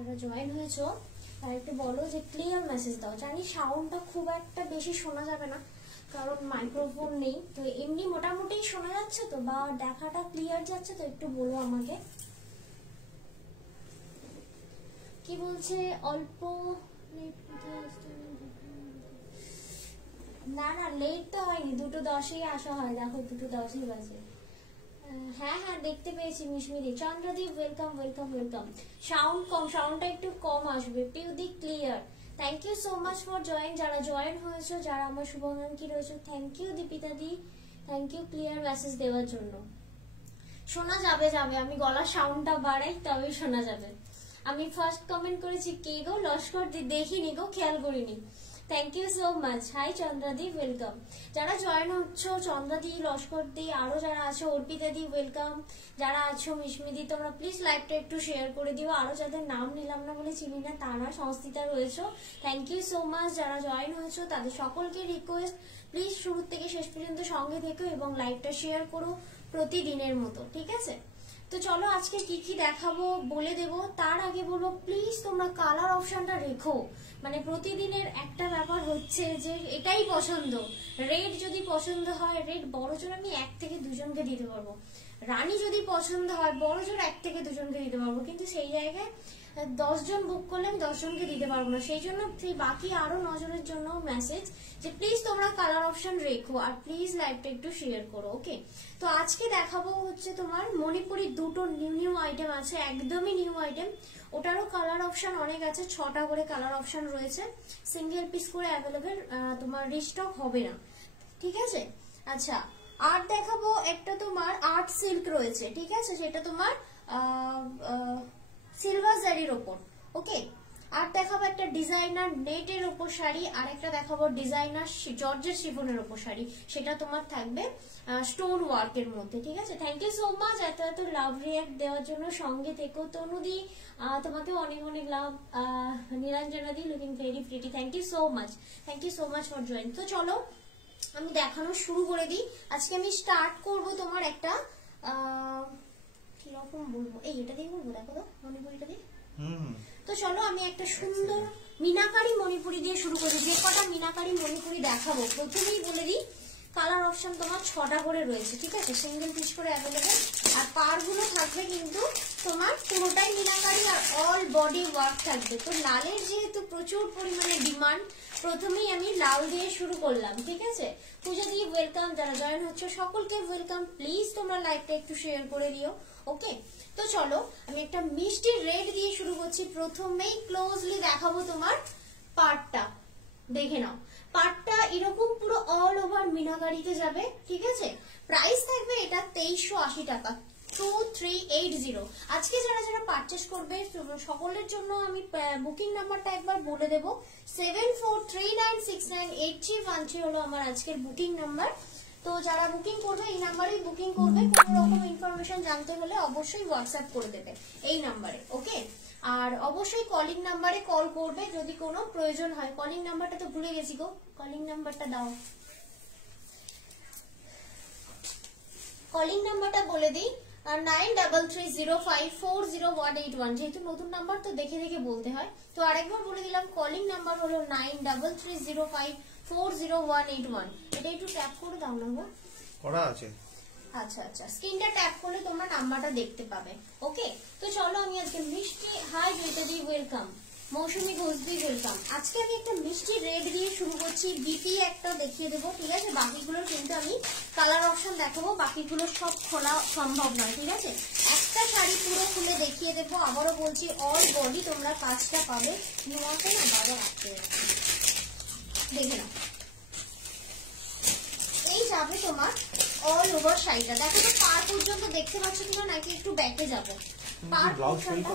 যারা জয়েন হয়েছো তারা একটু বলো যে ক্লিয়ার মেসেজ দাও। জানি সাউন্ডটা খুব একটা বেশি শোনা যাবে না কারণ মাইক্রোফোন নেই, তো এমনি মোটামুটি শোনা যাচ্ছে তো বা দেখাটা ক্লিয়ার যাচ্ছে তো, একটু বলো আমাকে। কি বলছে অল্প না না লেট তো হয়নি, 2:10 আসা হয়, দেখো 2:10 বাজে। হ্যাঁ হ্যাঁ দেখতে পেয়েছি মিশমিদি। Chandradip welcome welcome welcome. Sound কম, সাউন্ডটা একটু কম আসবে। পিউদি clear. Thank you so much for join. যারা জয়েন হয়েছে, যারা আমার শুভাকাঙ্ক্ষী রয়েছে, thank you Dipita di, thank you clear message দেওয়ার জন্য। শোনা যাবে যাবে, আমি গলার সাউন্ডটা বাড়াই তবেই শোনা যাবে। আমি ফার্স্ট কমেন্ট করেছি কে গো, লস্কর দি, দেখিনি গো, খেয়াল করিনি। Thank you so much. Hi চন্দ্রাদি ওয়েলকাম। যারা জয়েন হচ্ছ, চন্দ্রাদি, লস্কর দি, আরো যারা আছে, অর্পিতা দি ওয়েলকাম। যারা আছো মিশমিদি, তোমরা প্লিজ লাইভটা একটু শেয়ার করে দিও। আরো যাদের নাম নিলাম না বলে চিনি না তারা সংস্থিতা রয়েছে, থ্যাংক ইউ সো মাচ। যারা জয়েন হয়েছো তাদের সকলকে রিকোয়েস্ট, প্লিজ শুরু থেকে শেষ পর্যন্ত সঙ্গে থেকো এবং লাইভটা শেয়ার করো প্রতিদিনের মতো, ঠিক আছে? তো চলো আজকে কি কি দেখাবো বলে দেবো। তার আগে বলবো প্লিজ তোমরা কালার অপশনটা রেখো। মানে প্রতিদিনের একটা ব্যাপার হচ্ছে যে এটাই পছন্দ, রেড যদি পছন্দ হয়, রেড বড় জোর আমি 1 থেকে 2 জনকে দিতে পারবো। রানী যদি পছন্দ হয়, বড় জোর 1 থেকে 2 জনকে দিতে পারবো, কিন্তু সেই জায়গায় 10 জন বুক করলে আমি 10 জনকে দিতে পারবো না। সেই জন্য সেই বাকি আরো 9 জনের জন্য মেসেজ যে প্লিজ তোমরা কালার অপশন রেখো আর প্লিজ লাইভটা একটু শেয়ার করো, ওকে? তো আজকে দেখাবো হচ্ছে তোমার মণিপুরি দুটো নিউ আইটেম আছে, একদমই নিউ আইটেম। ওটারও কালার অপশন অনেক আছে, 6টা করে কালার অপশন রয়েছে, সিঙ্গেল পিস করে অ্যাভেলেবেল, তোমার রিস্টক হবে না, ঠিক আছে? আচ্ছা, আর দেখাবো একটা তোমার আর্ট সিল্ক রয়েছে, ঠিক আছে? সেটা তোমার সিলভার জারির ওপর, ওকে? আর দেখাবো একটা ডিজাইনার নেটের ওপর শাড়ি, আর একটা দেখাবো ডিজাইনার জর্জের শিফনের ওপর শাড়ি, সেটা তোমার থাকবে স্টোন ওয়ার্কের মধ্যে, ঠিক আছে? থ্যাংক ইউ সো মাচ এত এত লাভ রিয়াক্ট দেওয়ার জন্য। সঙ্গে থেকো তনুদি, তোমাকে অনেক অনেক love. Niranjana di, looking very pretty, thank you so much, thank you so much for join. তো চলো আমি দেখানো শুরু করে দিই। আজকে আমি স্টার্ট করব তোমার একটা কিরকম বলবো, এই এটা দিয়ে বলবো, দেখো তো মণিপুরিটা দিয়ে। তো চলো আমি একটা সুন্দর মিনাকারি মণিপুরি দিয়ে শুরু করি। যে কটা মিনাকারি মণিপুরি দেখাবো প্রথমেই বলে দিই, কালার অপশন তোমার 6টা করে রয়েছে, ঠিক আছে? সিঙ্গেল পিস করে অ্যাভেলেবেল। আর পার গুলো থাকবে কিন্তু তোমার পুরোটাই মিনাকারি আর অল বডি ওয়ার্ক থাকবে। তো লালের যেহেতু প্রচুর পরিমাণে ডিমান্ড, প্রথমেই আমি লাল দিয়ে শুরু করলাম, ঠিক আছে? পূজা দিয়ে ওয়েলকাম, যারা জয়েন হচ্ছে সকলকে ওয়েলকাম। প্লিজ তোমরা লাইভটা একটু শেয়ার করে দিও, ওকে? তো চলো আমি একটা মিষ্টি রেড দিয়ে শুরু করছি। প্রথমেই ক্লোজলি দেখাবো তোমার পার্টটা, দেখে নাও। পার্টটা এরকম পুরো অল ওভার মিনাকারিতে যাবে, ঠিক আছে? প্রাইস থাকবে এটা 2380 টাকা, 2380। আজকে যারা যারা পারচেস করবে সকলের জন্য আমি বুকিং নাম্বারটা একবার বলে দেবো, 7439698313 হলো আমার আজকের বুকিং নাম্বার। তো যারা বুকিং করবে এই নাম্বারেই বুকিং করবে। কোনো রকম ইনফরমেশন জানতে হলে অবশ্যই হোয়াটসঅ্যাপ করে দেবে এই নাম্বারে, ওকে? আর অবশ্যই কলিং নাম্বারে কল করবে যদি কোনো প্রয়োজন হয়। কলিং নাম্বারটা তো ভুলে গেছি গো, কলিং নাম্বারটা দাও। কলিং নাম্বারটা বলে দিই, 9330540181। যেহেতু নতুন নাম্বার তো দেখে দেখে বলতে হয়, তো আরেকবার বলে দিলাম, কলিং নাম্বার হলো 9330540181। এটা একটু ট্যাপ করে দাও না গো, করা আছে। আচ্ছা আচ্ছা, স্ক্রিনটা ট্যাপ করলে তোমরা নাম্বারটা দেখতে পাবে, ওকে? তো চলো আমি আজকে মিষ্টি, হাই জয়িতাদি ওয়েলকাম, মৌসুমী ঘোষদি ওয়েলকাম। আজকে আমি একটা মিষ্টি রেড দিয়ে শুরু করছি, বিপি একটা দেখিয়ে দেবো, ঠিক আছে? বাকিগুলোর কিন্তু আমি কালার অপশন দেখাবো, বাকিগুলো সব খোলা সম্ভব নয়, ঠিক আছে? একটা শাড়ি পুরো খুলে দেখিয়ে দেবো। আবারও বলছি অল বডি তোমরা কাজটা পাবে। নোয়াতে না বাবা রাখতে, দেখে নাও। এই যাবে তোমার অল ওভার শাড়িটা, দেখো তো পার পর্যন্ত দেখতে পাচ্ছ কিনা, নাকি একটু ব্যাকে যাবো? পার পোর্শনটা,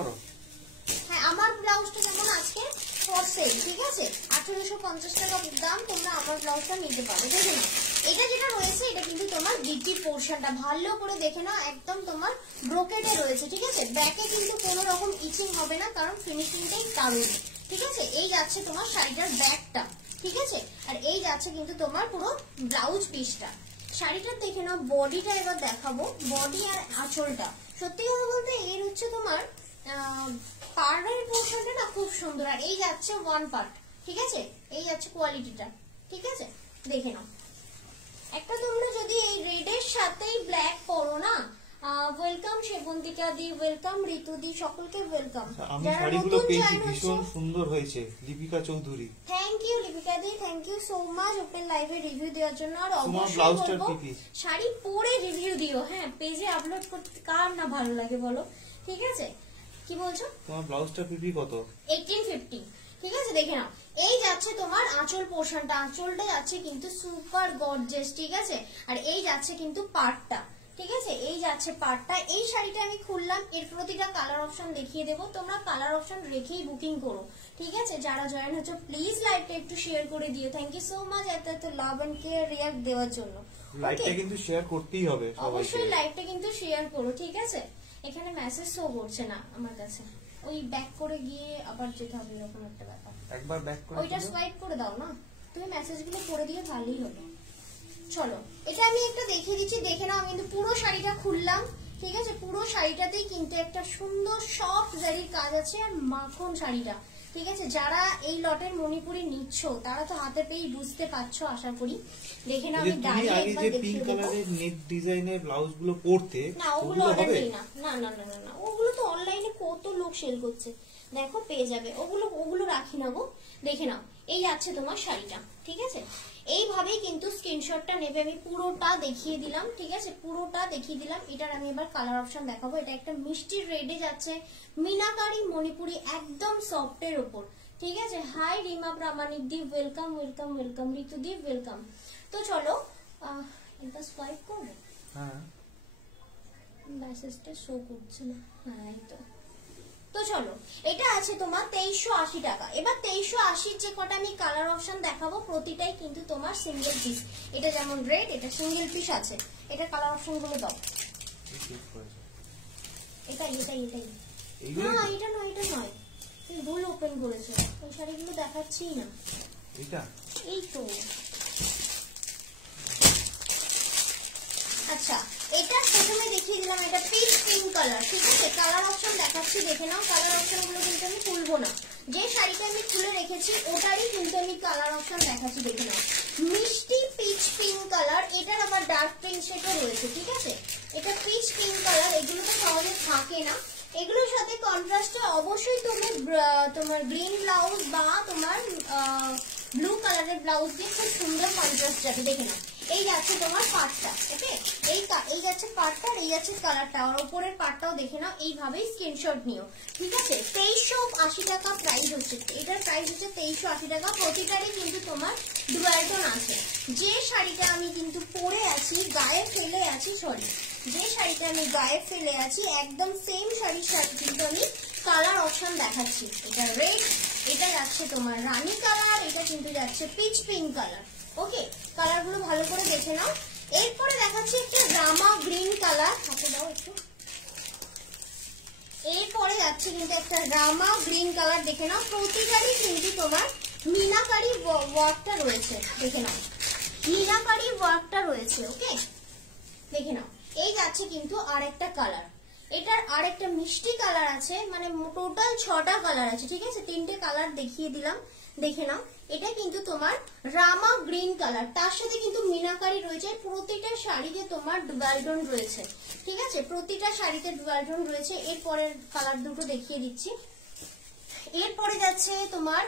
হ্যাঁ আমার ব্লাউজটা যেমন আজকে ফর সেল, ঠিক আছে? 1850 টাকা দাম, তোমরা আমার ব্লাউজটা নিতে পারো। দেখে নাও, এটা যেটা রয়েছে এটা কিন্তু তোমার বিটি পোর্শনটা ভালো করে দেখে নাও, একদম তোমার ব্রোকেডে রয়েছে, ঠিক আছে? ব্যাকে কিন্তু কোনো রকম ইচিং হবে না, কারণ ফিনিশিংটাই দারুণ, ঠিক আছে? এই যাচ্ছে তোমার শাড়িটার ব্যাকটা, ঠিক আছে? আর এই যাচ্ছে কিন্তু তোমার পুরো ব্লাউজ পিসটা। শাড়িটা দেখে নাও, বডিটা এবার দেখাবো, বডি আর আঁচলটা। সত্যি কথা বলতে এর হচ্ছে তোমার পাড়ের পোর্শনটা না খুব সুন্দর। আর এই যাচ্ছে ওয়ান পার্ট, ঠিক আছে, এই যাচ্ছে কোয়ালিটিটা, ঠিক আছে, দেখে নাও। একটা তোমরা যদি এই রেডের সাথেই ব্ল্যাক পরো না, ওয়েলকাম সেবন্তিকা দি, ওয়েলকাম ঋতু দি, সকলকে ওয়েলকাম। আমি শাড়িগুলো পেয়েছি, ভীষণ সুন্দর হয়েছে। লিপিকা চৌধুরী, থ্যাংক ইউ লিপিকা দি, thank you so much open লাইভে রিভিউ দেওয়ার জন্য। আর অবশ্যই বলবো শাড়ি পরে রিভিউ দিও, হ্যাঁ, পেজে আপলোড করতে কার না ভালো লাগে বলো, ঠিক আছে। কি বলছো? তোমার ব্লাউজটা পিপি কত? 1850, ঠিক আছে, দেখে নাও। এই যাচ্ছে তোমার আঁচল পোর্শনটা, আঁচলটা যাচ্ছে কিন্তু সুপার গর্জিয়াস, ঠিক আছে। আর এই যাচ্ছে কিন্তু পাটটা, ঠিক আছে, এই যাচ্ছে পাটটা। এই শাড়িটা আমি খুললাম, এর প্রতিটা কালার অপশন দেখিয়ে দেবো, তোমরা কালার অপশন রেখেই বুকিং করো, ঠিক আছে। যারা জয়েন হচ্ছে প্লিজ লাইভটা একটু শেয়ার করে দিও। থ্যাংক ইউ সো মাচ এত লাভ এন্ড কেয়ার রিঅ্যাক্ট দেওয়ার জন্য। লাইভটা কিন্তু শেয়ার করতেই হবে সবাইকে, অবশ্যই লাইভটা কিন্তু শেয়ার করো, ঠিক আছে। এখানে মেসেজ শো করছে না আমার কাছে, ওই ব্যাক করে গিয়ে আবার যেতে হবে, এরকম একটা ব্যাপার। একবার ব্যাক করে ওইটা সোয়াইপ করে দাও না, তুমি মেসেজগুলো করে দিয়ে ভালোই হবে। চলো, এটা আমি একটা দেখিয়ে দিচ্ছি, দেখে নাও। আমি কিন্তু পুরো শাড়িটা খুললাম, ঠিক আছে। পুরো শাড়িটাতেই কিন্তু একটা সুন্দর সফট জারির কাজ আছে, আর মাখন শাড়িটা, ঠিক আছে। যারা এই লটের মণিপুরি নিচ্ছ তারা তো হাতে পেয়ে বুঝতে পারছো আশা করি। দেখে নাও, আমি দাঁড়িয়ে একবার দেখিয়ে দেবো। নেট ডিজাইনের ব্লাউজ গুলো পরতে না, ওগুলো অর্ডার নেই না, না না না না, ওগুলো তো অনলাইনে কত লোক সেল করছে, দেখো পেয়ে যাবে। ওগুলো রাখি না গো, দেখে নাও। এই আছে তোমার শাড়িটা, ঠিক আছে। এইভাবেই কিন্তু স্ক্রিনশটটা নেবে। আমি পুরোটা দেখিয়ে দিলাম, ঠিক আছে, পুরোটা দেখিয়ে দিলাম। এটার আমি এবার কালার অপশন দেখাবো। এটা একটা মিষ্টি রেডে যাচ্ছে, মিনাকারি মণিপুরি, একদম সফটের ওপর, ঠিক আছে। হাই রিমা প্রামাণিক দি, ওয়েলকাম ওয়েলকাম ওয়েলকাম। ঋতু দি ওয়েলকাম। তো চলো এটা সোয়াইপ করবো, হ্যাঁ, মেসেজটা শো করছে না, হ্যাঁ এই তো। তো চলো, এটা আছে তোমার 2380 টাকা। এবার 2380 যে কটা আমি কালার অপশন দেখাবো প্রতিটাই কিন্তু তোমার সিঙ্গেল পিস। এটা যেমন রেড, এটা সিঙ্গেল পিস আছে। এটা কালার অপশন গুলো দাও। এটাই এটাই এটাই, না এটা নয়, এটা নয়, তুমি ভুল ওপেন করেছো। ওই শাড়িগুলো দেখাচ্ছি না, এটা এই তো। আচ্ছা, এটা প্রথমে দেখিয়ে দিলাম, এটা পিচ পিঙ্ক কালার, ঠিক আছে। কালার অপশন দেখাচ্ছি, দেখে নাও। কালার অপশন গুলো কিন্তু আমি খুলবো না, যে শাড়িটা আমি খুলে রেখেছি ওটারই কিন্তু আমি কালার অপশন দেখাচ্ছি, দেখে নাও। মিষ্টি পিচ পিঙ্ক কালার, এটার আবার ডার্ক পিঙ্ক শেডও রয়েছে, ঠিক আছে। এটা পিচ পিঙ্ক কালার, এগুলো তো সহজে থাকে না। এগুলোর সাথে কন্ট্রাস্টে অবশ্যই তুমি তোমার গ্রিন ব্লাউজ বা তোমার ব্লু কালারের ব্লাউজ দিয়ে খুব সুন্দর কন্ট্রাস্ট যাবে, দেখে নাও। এই যাচ্ছে তোমার পাটটা, ওকে, এই যাচ্ছে পাটটা, আর এই যাচ্ছে কালারটা, আর উপরের পাটটাও দেখে নাও। এইভাবেই স্ক্রিনশট নিও, ঠিক আছে। 2380 টাকা প্রাইস হচ্ছে, এটার প্রাইস হচ্ছে 2380 টাকা। প্রতিটারই কিন্তু তোমার ডুয়াল টোন আছে। যে শাড়িটা আমি কিন্তু পরে আছি, গায়ে ফেলে আছি, সরি, যে শাড়িটা আমি গায়ে ফেলে আছি একদম সেম শাড়ির সাথে কিন্তু আমি কালার অপশন দেখাচ্ছি। এটা রেড, এটা যাচ্ছে তোমার রানী কালার, এটা কিন্তু যাচ্ছে পিচ পিঙ্ক কালার, ওকে। কালার গুলো ভালো করে দেখে নাও। এরপরে দেখাচ্ছি একটা রামা গ্রিন কালার, হাতে দাও একটু। এরপরে যাচ্ছে কিন্তু একটা রামা গ্রিন কালার, দেখে নাও। প্রতিটারই কিন্তু তোমার মিনাকারি ওয়ার্কটা রয়েছে, দেখে নাও, মিনাকারি ওয়ার্কটা রয়েছে, ওকে, দেখে নাও। এই যাচ্ছে কিন্তু আরেকটা কালার, এটার আরেকটা মিষ্টি কালার আছে, মানে টোটাল 6টা কালার আছে, ঠিক আছে। 3টে কালার দেখিয়ে দিলাম, দেখে নাও। এটা কিন্তু তোমার রামা গ্রিন কালার, তার সাথে কিন্তু মিনাকারি রয়েছে। প্রতিটা শাড়িতে তোমার ডুয়াল টোন রয়েছে, ঠিক আছে, প্রতিটা শাড়িতে ডুয়াল টোন রয়েছে। এরপরের কালার দুটো দেখিয়ে দিচ্ছি। এরপরে যাচ্ছে তোমার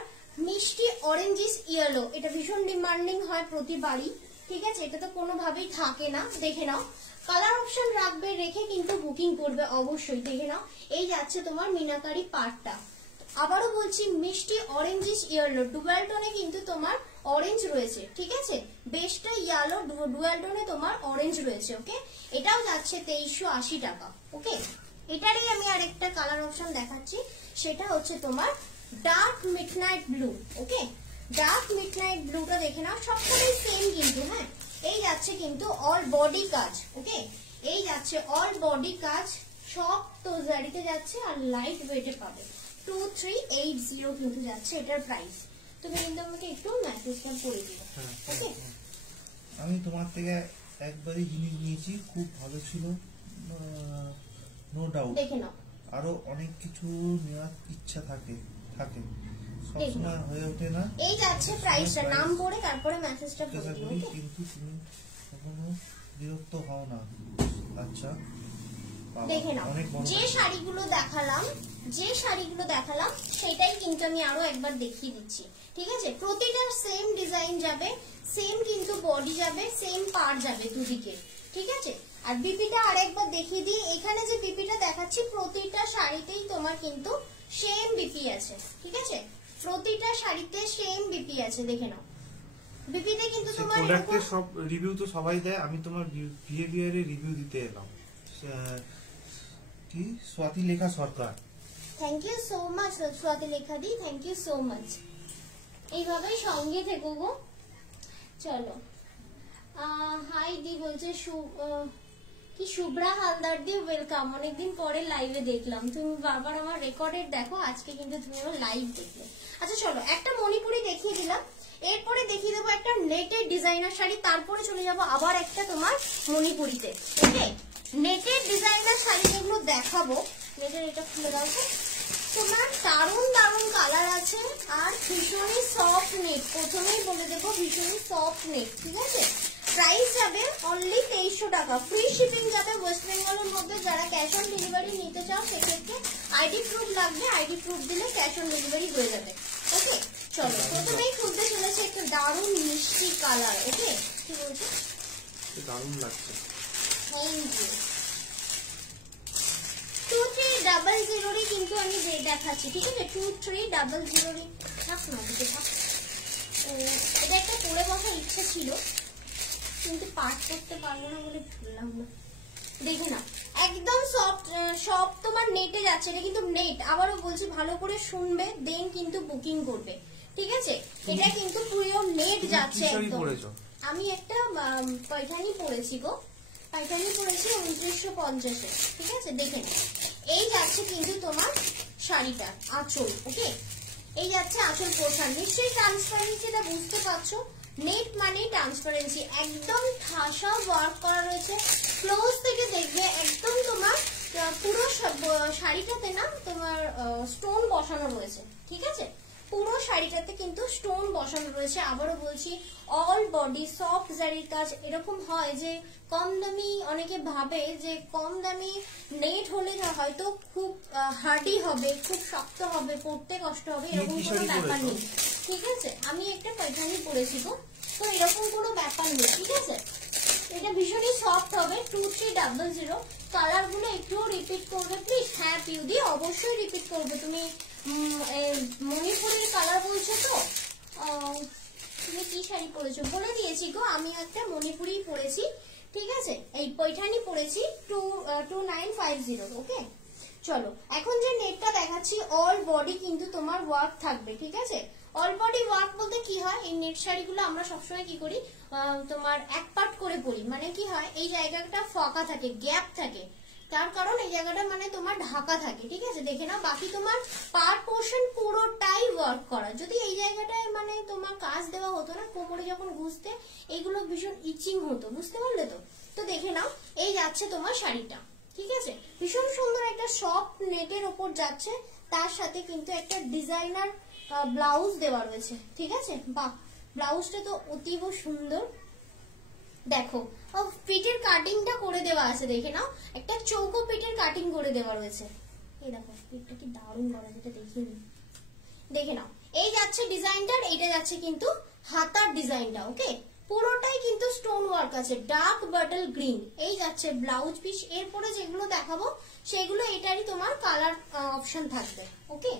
মিষ্টি অরেঞ্জিস ইয়েলো, এটা ভীষণ ডিমান্ডিং হয় প্রতিবারই, ঠিক আছে। এটা তো কোনোভাবেই থাকে না, দেখে নাও। কালার অপশন রাখবে, রেখে কিন্তু বুকিং করবে অবশ্যই, দেখে নাও। এই যাচ্ছে তোমার মিনাকারি পাটটা, আবারও বলছি মিষ্টি অরেঞ্জিস ইয়েলো, ডুয়াল টোনে কিন্তু তোমার অরেঞ্জ রয়েছে, ঠিক আছে। বেশটা ইয়েলো, ডুয়াল টোনে তোমার অরেঞ্জ রয়েছে, ওকে। এটাও যাচ্ছে 2380 টাকা, ওকে। এটারই আমি আরেকটা কালার অপশন দেখাচ্ছি, সেটা হচ্ছে তোমার ডার্ক মিডনাইট ব্লু, ওকে। ডার্ক মিডনাইট ব্লুটা দেখে নাও, সবটাই সেম কিন্তু, হ্যাঁ। এই যাচ্ছে কিন্তু অল বডি কাজ, ওকে। এই যাচ্ছে অল বডি কাজ, সব তো জারিতে যাচ্ছে, আর লাইট ওয়েটে পাবে। 2380 কিন্তু যাচ্ছে এটার প্রাইস। তুমি কিন্তু আমাকে একটু মেসেজটা করে দিও, ওকে। আমি তোমার থেকে একবারই জিনিস নিয়েছি, খুব ভালো ছিল, নো ডাউট। দেখে নাও, আরো অনেক কিছু নেওয়ার ইচ্ছা থাকে থাকে সবসময় হয়ে ওঠে না। এই যাচ্ছে প্রাইসটা, নাম পড়ে তারপরে মেসেজটা পড়ে দিও। কিন্তু তুমি কখনো বিরক্ত হও না। আচ্ছা দেখে নাও, যে শাড়িগুলো দেখালাম সেটাই কিন্তু আমি আরো একবার দেখিয়ে দিচ্ছি, ঠিক আছে? প্রতিটা সেম ডিজাইন যাবে, সেম কিন্তু বডি যাবে, সেম পার যাবে দুদিকে, ঠিক আছে? আর বিপিটা আরেকবার দেখিয়ে দিই। এখানে যে বিপিটা দেখাচ্ছি প্রতিটা শাড়িতেই তোমার কিন্তু সেম বিপি আছে, ঠিক আছে? প্রতিটা শাড়িতে সেম বিপি আছে, দেখে নাও। বিপিতে কিন্তু তোমার প্রোডাক্টের সব রিভিউ তো সবাই দেয়, আমি তোমার বিহেভিয়ারের রিভিউ দিতে এলাম। কি Swati Lekha Sarkar, thank you so much Swati Lekha di, thank you so much. এইভাবেই সঙ্গে থেকো গো। চলো, হাই দি বলছে কি শুভ্রা হালদার দি ওয়েলকাম। অনেকদিন পরে লাইভে দেখলাম, তুমি বারবার আমার রেকর্ডেড দেখো, আজকে কিন্তু তুমি আমার লাইভ দেখলে। আচ্ছা চলো, একটা মণিপুরি দেখিয়ে দিলাম, এরপরে দেখিয়ে দেবো একটা নেটের ডিজাইনার শাড়ি, তারপরে চলে যাবো আবার একটা তোমার মণিপুরিতে। ওকে, নেটের ডিজাইনার শাড়ি যেগুলো দেখাবো, নেটের এটা খুলে দাও তো। তোমার দারুণ দারুণ কালার আছে আর ভীষণই সফট নেট, প্রথমেই বলে দেবো ভীষণই সফট নেট, ঠিক আছে? প্রাইস যাবে অনলি 2300 টাকা, ফ্রি শিপিং যাবে ওয়েস্ট বেঙ্গলের মধ্যে। যারা ক্যাশ অন ডেলিভারি নিতে চাও সেক্ষেত্রে আইডি প্রুফ লাগবে, আইডি প্রুফ দিলে ক্যাশ অন ডেলিভারি হয়ে যাবে। ওকে চলো, প্রথমেই খুলতে চলেছে একটা দারুণ মিষ্টি কালার। ওকে, কি বলছো? দারুণ লাগছে, থ্যাংক ইউ। 2300 কিন্তু আমি দেখাচ্ছি, ঠিক আছে? 2300 থাক না, দিকে থাক। এটা একটা পরে বসার ইচ্ছে ছিল, কিন্তু পাঠ করতে পারবো না বলে ভুললাম না। দেখো না, একদম সব তোমার নেটে যাচ্ছে, এটা কিন্তু নেট। আবারও বলছি, ভালো করে শুনবে, দেন কিন্তু বুকিং করবে, ঠিক আছে? এটা কিন্তু পুরো নেট যাচ্ছে একদম। আমি একটা পয়ঠানি পরেছি গো, পাইকারি পড়েছি 2950-এ, ঠিক আছে? দেখে নিন, এই যাচ্ছে কিন্তু তোমার শাড়িটার আঁচল। ওকে, এই যাচ্ছে আঁচল পোর্শন। নিশ্চয়ই ট্রান্সপারেন্সিটা বুঝতে পারছো, নেট মানে ট্রান্সপারেন্সি, একদম ঠাসা ওয়ার্ক করা রয়েছে। ক্লোজ থেকে দেখবে একদম তোমার পুরো শাড়িটাতে না তোমার স্টোন বসানো রয়েছে, ঠিক আছে? পুরো শাড়িটাতে কিন্তু স্টোন বসানো রয়েছে। আবারও বলছি, অল বডি সফট জারির কাজ। এরকম হয় যে কম দামি, অনেকে ভাবে যে কম দামি নেট হলে হয়তো খুব হার্ডি হবে, খুব শক্ত হবে, পরতে কষ্ট হবে, এরকম কোনো ব্যাপার নেই, ঠিক আছে? আমি একটা পয়ঠানি পরেছি তো, তো এরকম কোনো ব্যাপার নেই, ঠিক আছে? এটা ভীষণই সফট হবে। 2300 কালার গুলো একটু রিপিট করবে প্লিজ। হ্যাঁ পিউদি, অবশ্যই রিপিট করবে। তুমি মণিপুরের কালার বলছো তো, তুমি কি শাড়ি পরেছো বলে দিয়েছি গো, আমি একটা মণিপুরি পরেছি, ঠিক আছে? এই পৈঠানি পরেছি 2950। ওকে চলো, এখন যে নেটটা দেখাচ্ছি অল বডি কিন্তু তোমার ওয়ার্ক থাকবে, ঠিক আছে? অল বডি ওয়ার্ক বলতে কি হয়, এই নেট শাড়িগুলো আমরা সবসময় কি করি, তোমার এক পার্ট করে পরি। মানে কি হয়, এই জায়গাটা ফাঁকা থাকে, গ্যাপ থাকে, তার কারণ এই জায়গাটা মানে তোমার ঢাকা থাকে, ঠিক আছে? দেখে নাও, বাকি তোমার পার পোর্শন পুরোটাই ওয়ার্ক করা। যদি এই জায়গাটায় মানে তোমার কাজ দেওয়া হতো না, কোমরে যখন ঘুষতে এগুলো ভীষণ ইচিং হতো, বুঝতে পারলে তো? তো দেখে নাও, এই যাচ্ছে তোমার শাড়িটা, ঠিক আছে? ভীষণ সুন্দর একটা সফট নেটের ওপর যাচ্ছে, তার সাথে কিন্তু একটা ডিজাইনার ব্লাউজ দেওয়া রয়েছে, ঠিক আছে? বাহ, ব্লাউজটা তো অতীব সুন্দর। দেখো, পিঠের কাটিংটা করে দেওয়া আছে, দেখে নাও, একটা চৌকো পিঠের কাটিং করে দেওয়া রয়েছে। এই দেখো পিঠটা কি দারুণ করা, যেটা দেখিয়ে নিই, দেখে নাও। এই যাচ্ছে ডিজাইনটার, এইটা যাচ্ছে কিন্তু হাতার ডিজাইনটা। ওকে, পুরোটাই কিন্তু স্টোন ওয়ার্ক আছে, ডার্ক বাটল গ্রিন। এই যাচ্ছে ব্লাউজ পিস। এরপরে যেগুলো দেখাবো সেগুলো এটারই তোমার কালার অপশন থাকবে। ওকে,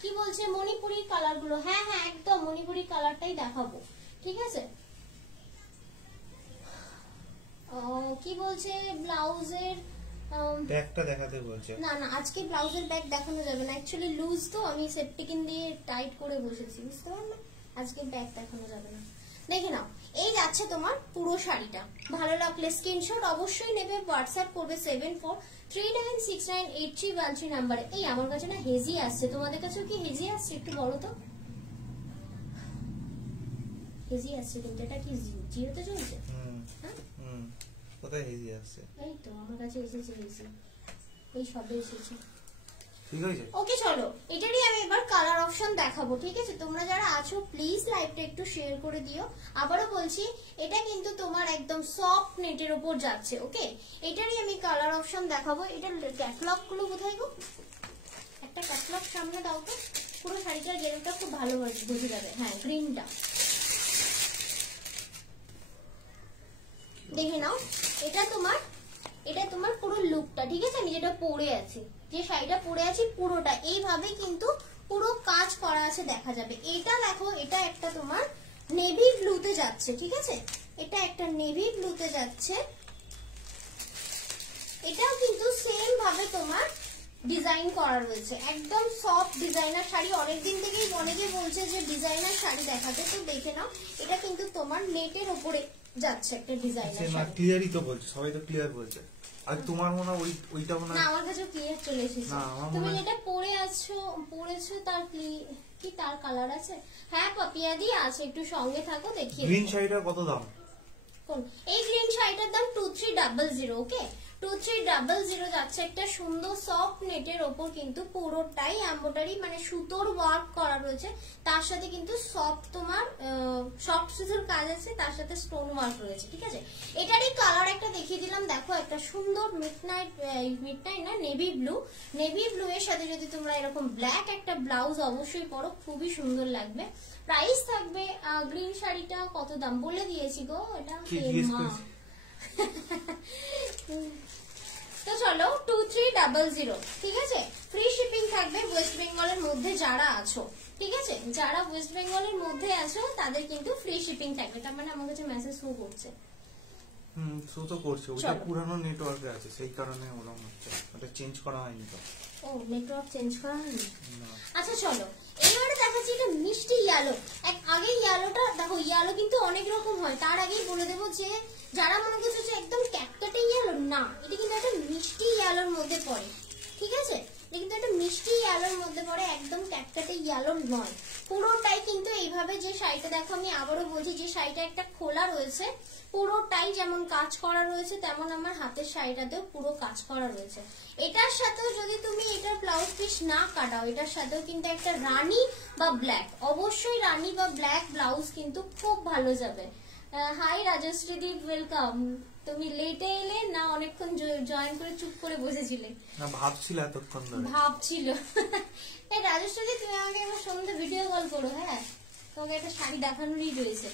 কি বলছে মণিপুরি কালার গুলো? হ্যাঁ হ্যাঁ, একদম মণিপুরি কালারটাই দেখাবো, ঠিক আছে? কি বলছে ব্লাউজের ব্যাগটা দেখাতে বলছে। না না, আজকে ব্লাউজের ব্যাগ দেখানো যাবে না, অ্যাকচুয়ালি লুজ তো, আমি সেপটিকিন দিয়ে টাইট করে বসেছি, বুঝতে পারলে? আজকে ব্যাগ দেখানো যাবে না। দেখে নাও, এই যাচ্ছে তোমার পুরো শাড়িটা। ভালো লাগলে স্ক্রিনশট অবশ্যই নেবে, হোয়াটসঅ্যাপ করবে 7439698313 নাম্বারে। এই আমার কাছে না হেজি আসছে, তোমাদের কাছেও কি হেজি আসছে? একটু বলো তো, হেজি আসছে কিন্তু এটা কি জিরোতে চলছে? কোথায় হেজি আসছে? এই তো আমার কাছে এসেছে হেজি। এই সবে এসেছে। ঠিক আছে, ওকে চলো এটারই আমি এবার কালার অপশন দেখাবো। ঠিক আছে, তোমরা যারা আছো প্লিজ লাইভটা একটু শেয়ার করে দিও। আবারও বলছি এটা কিন্তু তোমার একদম সফট নেটের উপর যাচ্ছে। ওকে, এটারই আমি কালার অপশন দেখাবো। এটার ক্যাটলগ গুলো কোথায় গো? একটা ক্যাটলগ সামনে দাও তো, পুরো শাড়িটার গেরুটা খুব ভালো বুঝে যাবে। হ্যাঁ, গ্রিনটা দেখে নাও। এটা তোমার পুরো লুকটা। ঠিক আছে, আমি যেটা পরে আছি, যে শাড়িটা পরে আছি পুরোটা এইভাবে কিন্তু পুরো কাজ করা আছে দেখা যাবে। এটা দেখো, এটা একটা তোমার নেভি ব্লুতে যাচ্ছে। ঠিক আছে, এটা একটা নেভি ব্লুতে যাচ্ছে। এটাও কিন্তু সেম ভাবে তোমার ডিজাইন করা রয়েছে, একদম সফট ডিজাইনার শাড়ি। অনেকদিন থেকেই অনেকে বলছে যে ডিজাইনার শাড়ি দেখাতে, তো দেখে নাও। এটা কিন্তু তোমার নেটের উপরে যাচ্ছে একটা ডিজাইনার শাড়ি। ক্লিয়ারই তো বলছে, সবাই তো ক্লিয়ার বলছে। আর তোমার মনে হয় ওইটা মনে না, আমার কাছে ক্লিয়ার চলে এসেছে। তুমি যেটা পরেছো তার কি তার কালার আছে? হ্যাঁ পাপিয়াদি আছে, একটু সঙ্গে থাকো দেখিয়ে। গ্রিন শাড়িটার কত দাম? কোন এই গ্রিন শাড়িটার দাম 2300। ওকে, 2300 যাচ্ছে। একটা সুন্দর সফট নেটের ওপর কিন্তু পুরোটাই এমব্রয়ডারি মানে সুতোর ওয়ার্ক করা রয়েছে, তার সাথে কিন্তু সফট তোমার সফট সুতোর কাজ আছে, তার সাথে স্টোন ওয়ার্ক রয়েছে। ঠিক আছে, এটারই কালার একটা দেখিয়ে দিলাম। দেখো একটা সুন্দর মিডনাইট না নেভি ব্লু এর সাথে যদি তোমরা এরকম ব্ল্যাক একটা ব্লাউজ অবশ্যই পরো, খুবই সুন্দর লাগবে। প্রাইস থাকবে গ্রিন শাড়িটা কত দাম বলে দিয়েছি গো, এটা তো চলো 2300। ঠিক আছে, ফ্রি শিপিং থাকবে ওয়েস্ট বেঙ্গলের মধ্যে যারা আছো। ঠিক আছে, যারা ওয়েস্ট বেঙ্গলের মধ্যে আছো তাদের কিন্তু ফ্রি শিপিং থাকবে। তার মানে আমার কাছে মেসেজ শো করছে। শো তো করছে, ওটা পুরানো নেটওয়ার্কে আছে, সেই কারণে ওরকম হচ্ছে। ওটা চেঞ্জ করা হয়নি তো। ও, নেটওয়ার্ক চেঞ্জ করা হয়নি। আচ্ছা চলো এবারে দেখাচ্ছি এটা মিষ্টি ইয়েলো। আগে ইয়েলোটা দেখো, ইয়েলো কিন্তু অনেক রকম হয়। তার আগেই বলে দেবো যে যারা মনে করছো যে একদম ক্যাটকাটে ইয়েলো, না, এটা কিন্তু একটা মিষ্টি ইয়েলোর মধ্যে পড়ে। ঠিক আছে, এটা কিন্তু একটা মিষ্টি ইয়েলোর মধ্যে পড়ে, একদম ক্যাটকাটে ইয়েলো নয়। পুরোটাই কিন্তু এইভাবে যে শাড়িটা দেখো, আমি আবারও বলছি যে শাড়িটা একটা খোলা রয়েছে, পুরোটাই যেমন কাজ করা রয়েছে তেমন আমার হাতের শাড়িটাতেও পুরো কাজ করা রয়েছে। এটার সাথেও যদি তুমি এটার ব্লাউজ পিস না কাটাও, এটার সাথেও কিন্তু একটা রানী বা ব্ল্যাক, অবশ্যই রানী বা ব্ল্যাক ব্লাউজ কিন্তু খুব ভালো যাবে। হাই রাজশ্রী দীপ, ওয়েলকাম। তুমি লেটে এলে না অনেকক্ষণ জয়েন করে চুপ করে বসেছিলে? না, ভাবছিল এতক্ষণ ধরে। ভাবছিল। এই রাজশ্রী দি, তুমি আমাকে এবার সন্ধ্যে ভিডিও কল করো। হ্যাঁ, তোমাকে একটা শাড়ি দেখানোরই রয়েছে,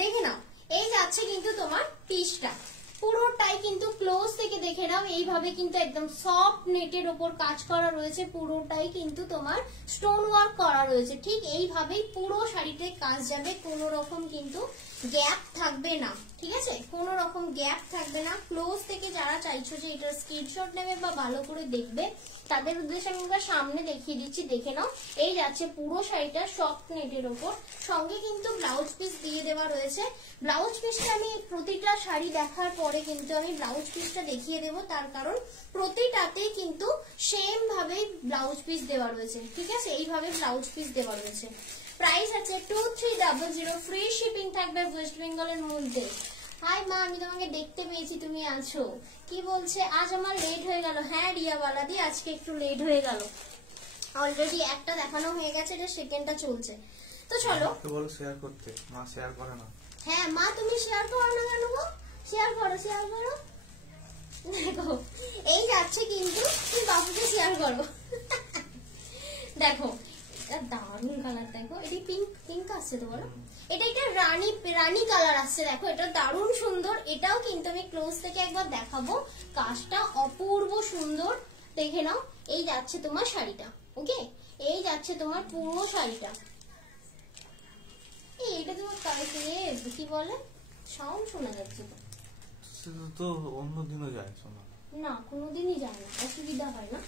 দেখে নাও। এই যাচ্ছে কিন্তু তোমার পিসটা, পুরোটাই কিন্তু ক্লোজ থেকে দেখে নাও। এইভাবে কিন্তু একদম সফট নেটের ওপর কাজ করা রয়েছে, পুরোটাই কিন্তু তোমার স্টোন ওয়ার্ক করা রয়েছে। ঠিক এইভাবেই পুরো শাড়িতে কাজ যাবে, কোনো রকম কিন্তু গ্যাপ থাকবে না। ঠিক আছে, কোনো রকম গ্যাপ থাকবে না। ক্লোজ থেকে যারা চাইছো যে এটার স্ক্রিনশট নেবে বা ভালো করে দেখবে, তাদের উদ্দেশ্যে আমি সামনে দেখিয়ে দিচ্ছি, দেখে নাও। এই যাচ্ছে পুরো শাড়িটা সফট নেটের ওপর, সঙ্গে কিন্তু ব্লাউজ পিস দিয়ে দেওয়া রয়েছে। ব্লাউজ পিসটা আমি প্রতিটা শাড়ি দেখার পরে কিন্তু আমি ব্লাউজ পিসটা দেখিয়ে দেবো, তার কারণ প্রতিটাতেই কিন্তু সেম ভাবে ব্লাউজ পিস দেওয়া রয়েছে। ঠিক আছে, এইভাবে ব্লাউজ পিস দেওয়া রয়েছে। প্রাইস আছে 2300, ফ্রি শিপিং থাকবে ওয়েস্ট বেঙ্গলের মধ্যে। হাই মা, আমি তোমাকে দেখতে পেয়েছি, তুমি আছো। কি বলছে আজ আমার লেট হয়ে গেল? হ্যাঁ রিয়া বালাদি, আজকে একটু লেট হয়ে গেল। অলরেডি একটা দেখানো হয়ে গেছে, এটা সেকেন্ডটা চলছে। তো চলো বলো শেয়ার করতে, মা শেয়ার করে না। হ্যাঁ মা, তুমি শেয়ার করো না কেন গো? শেয়ার করো, শেয়ার করো। দেখো এই যাচ্ছে কিন্তু, তুমি বাবুকে শেয়ার করো। দেখো দারুন কালার, দেখো এটি পিঙ্ক আসছে তো, বলো এটা রানী কালার আসছে। দেখো এটা দারুণ সুন্দর। এটাও কিন্তু আমি ক্লোজ থেকে একবার দেখাবো, কাজটা অপূর্ব সুন্দর, দেখে নাও। এই যাচ্ছে তোমার শাড়িটা। ওকে, এই যাচ্ছে তোমার পুরো শাড়িটা। এইটা তোমার কি বলে সাউন্ড শোনা যাচ্ছে তো? তো অন্যদিনও যায় শোনা না, কোনোদিনই যায় না, অসুবিধা হয় না।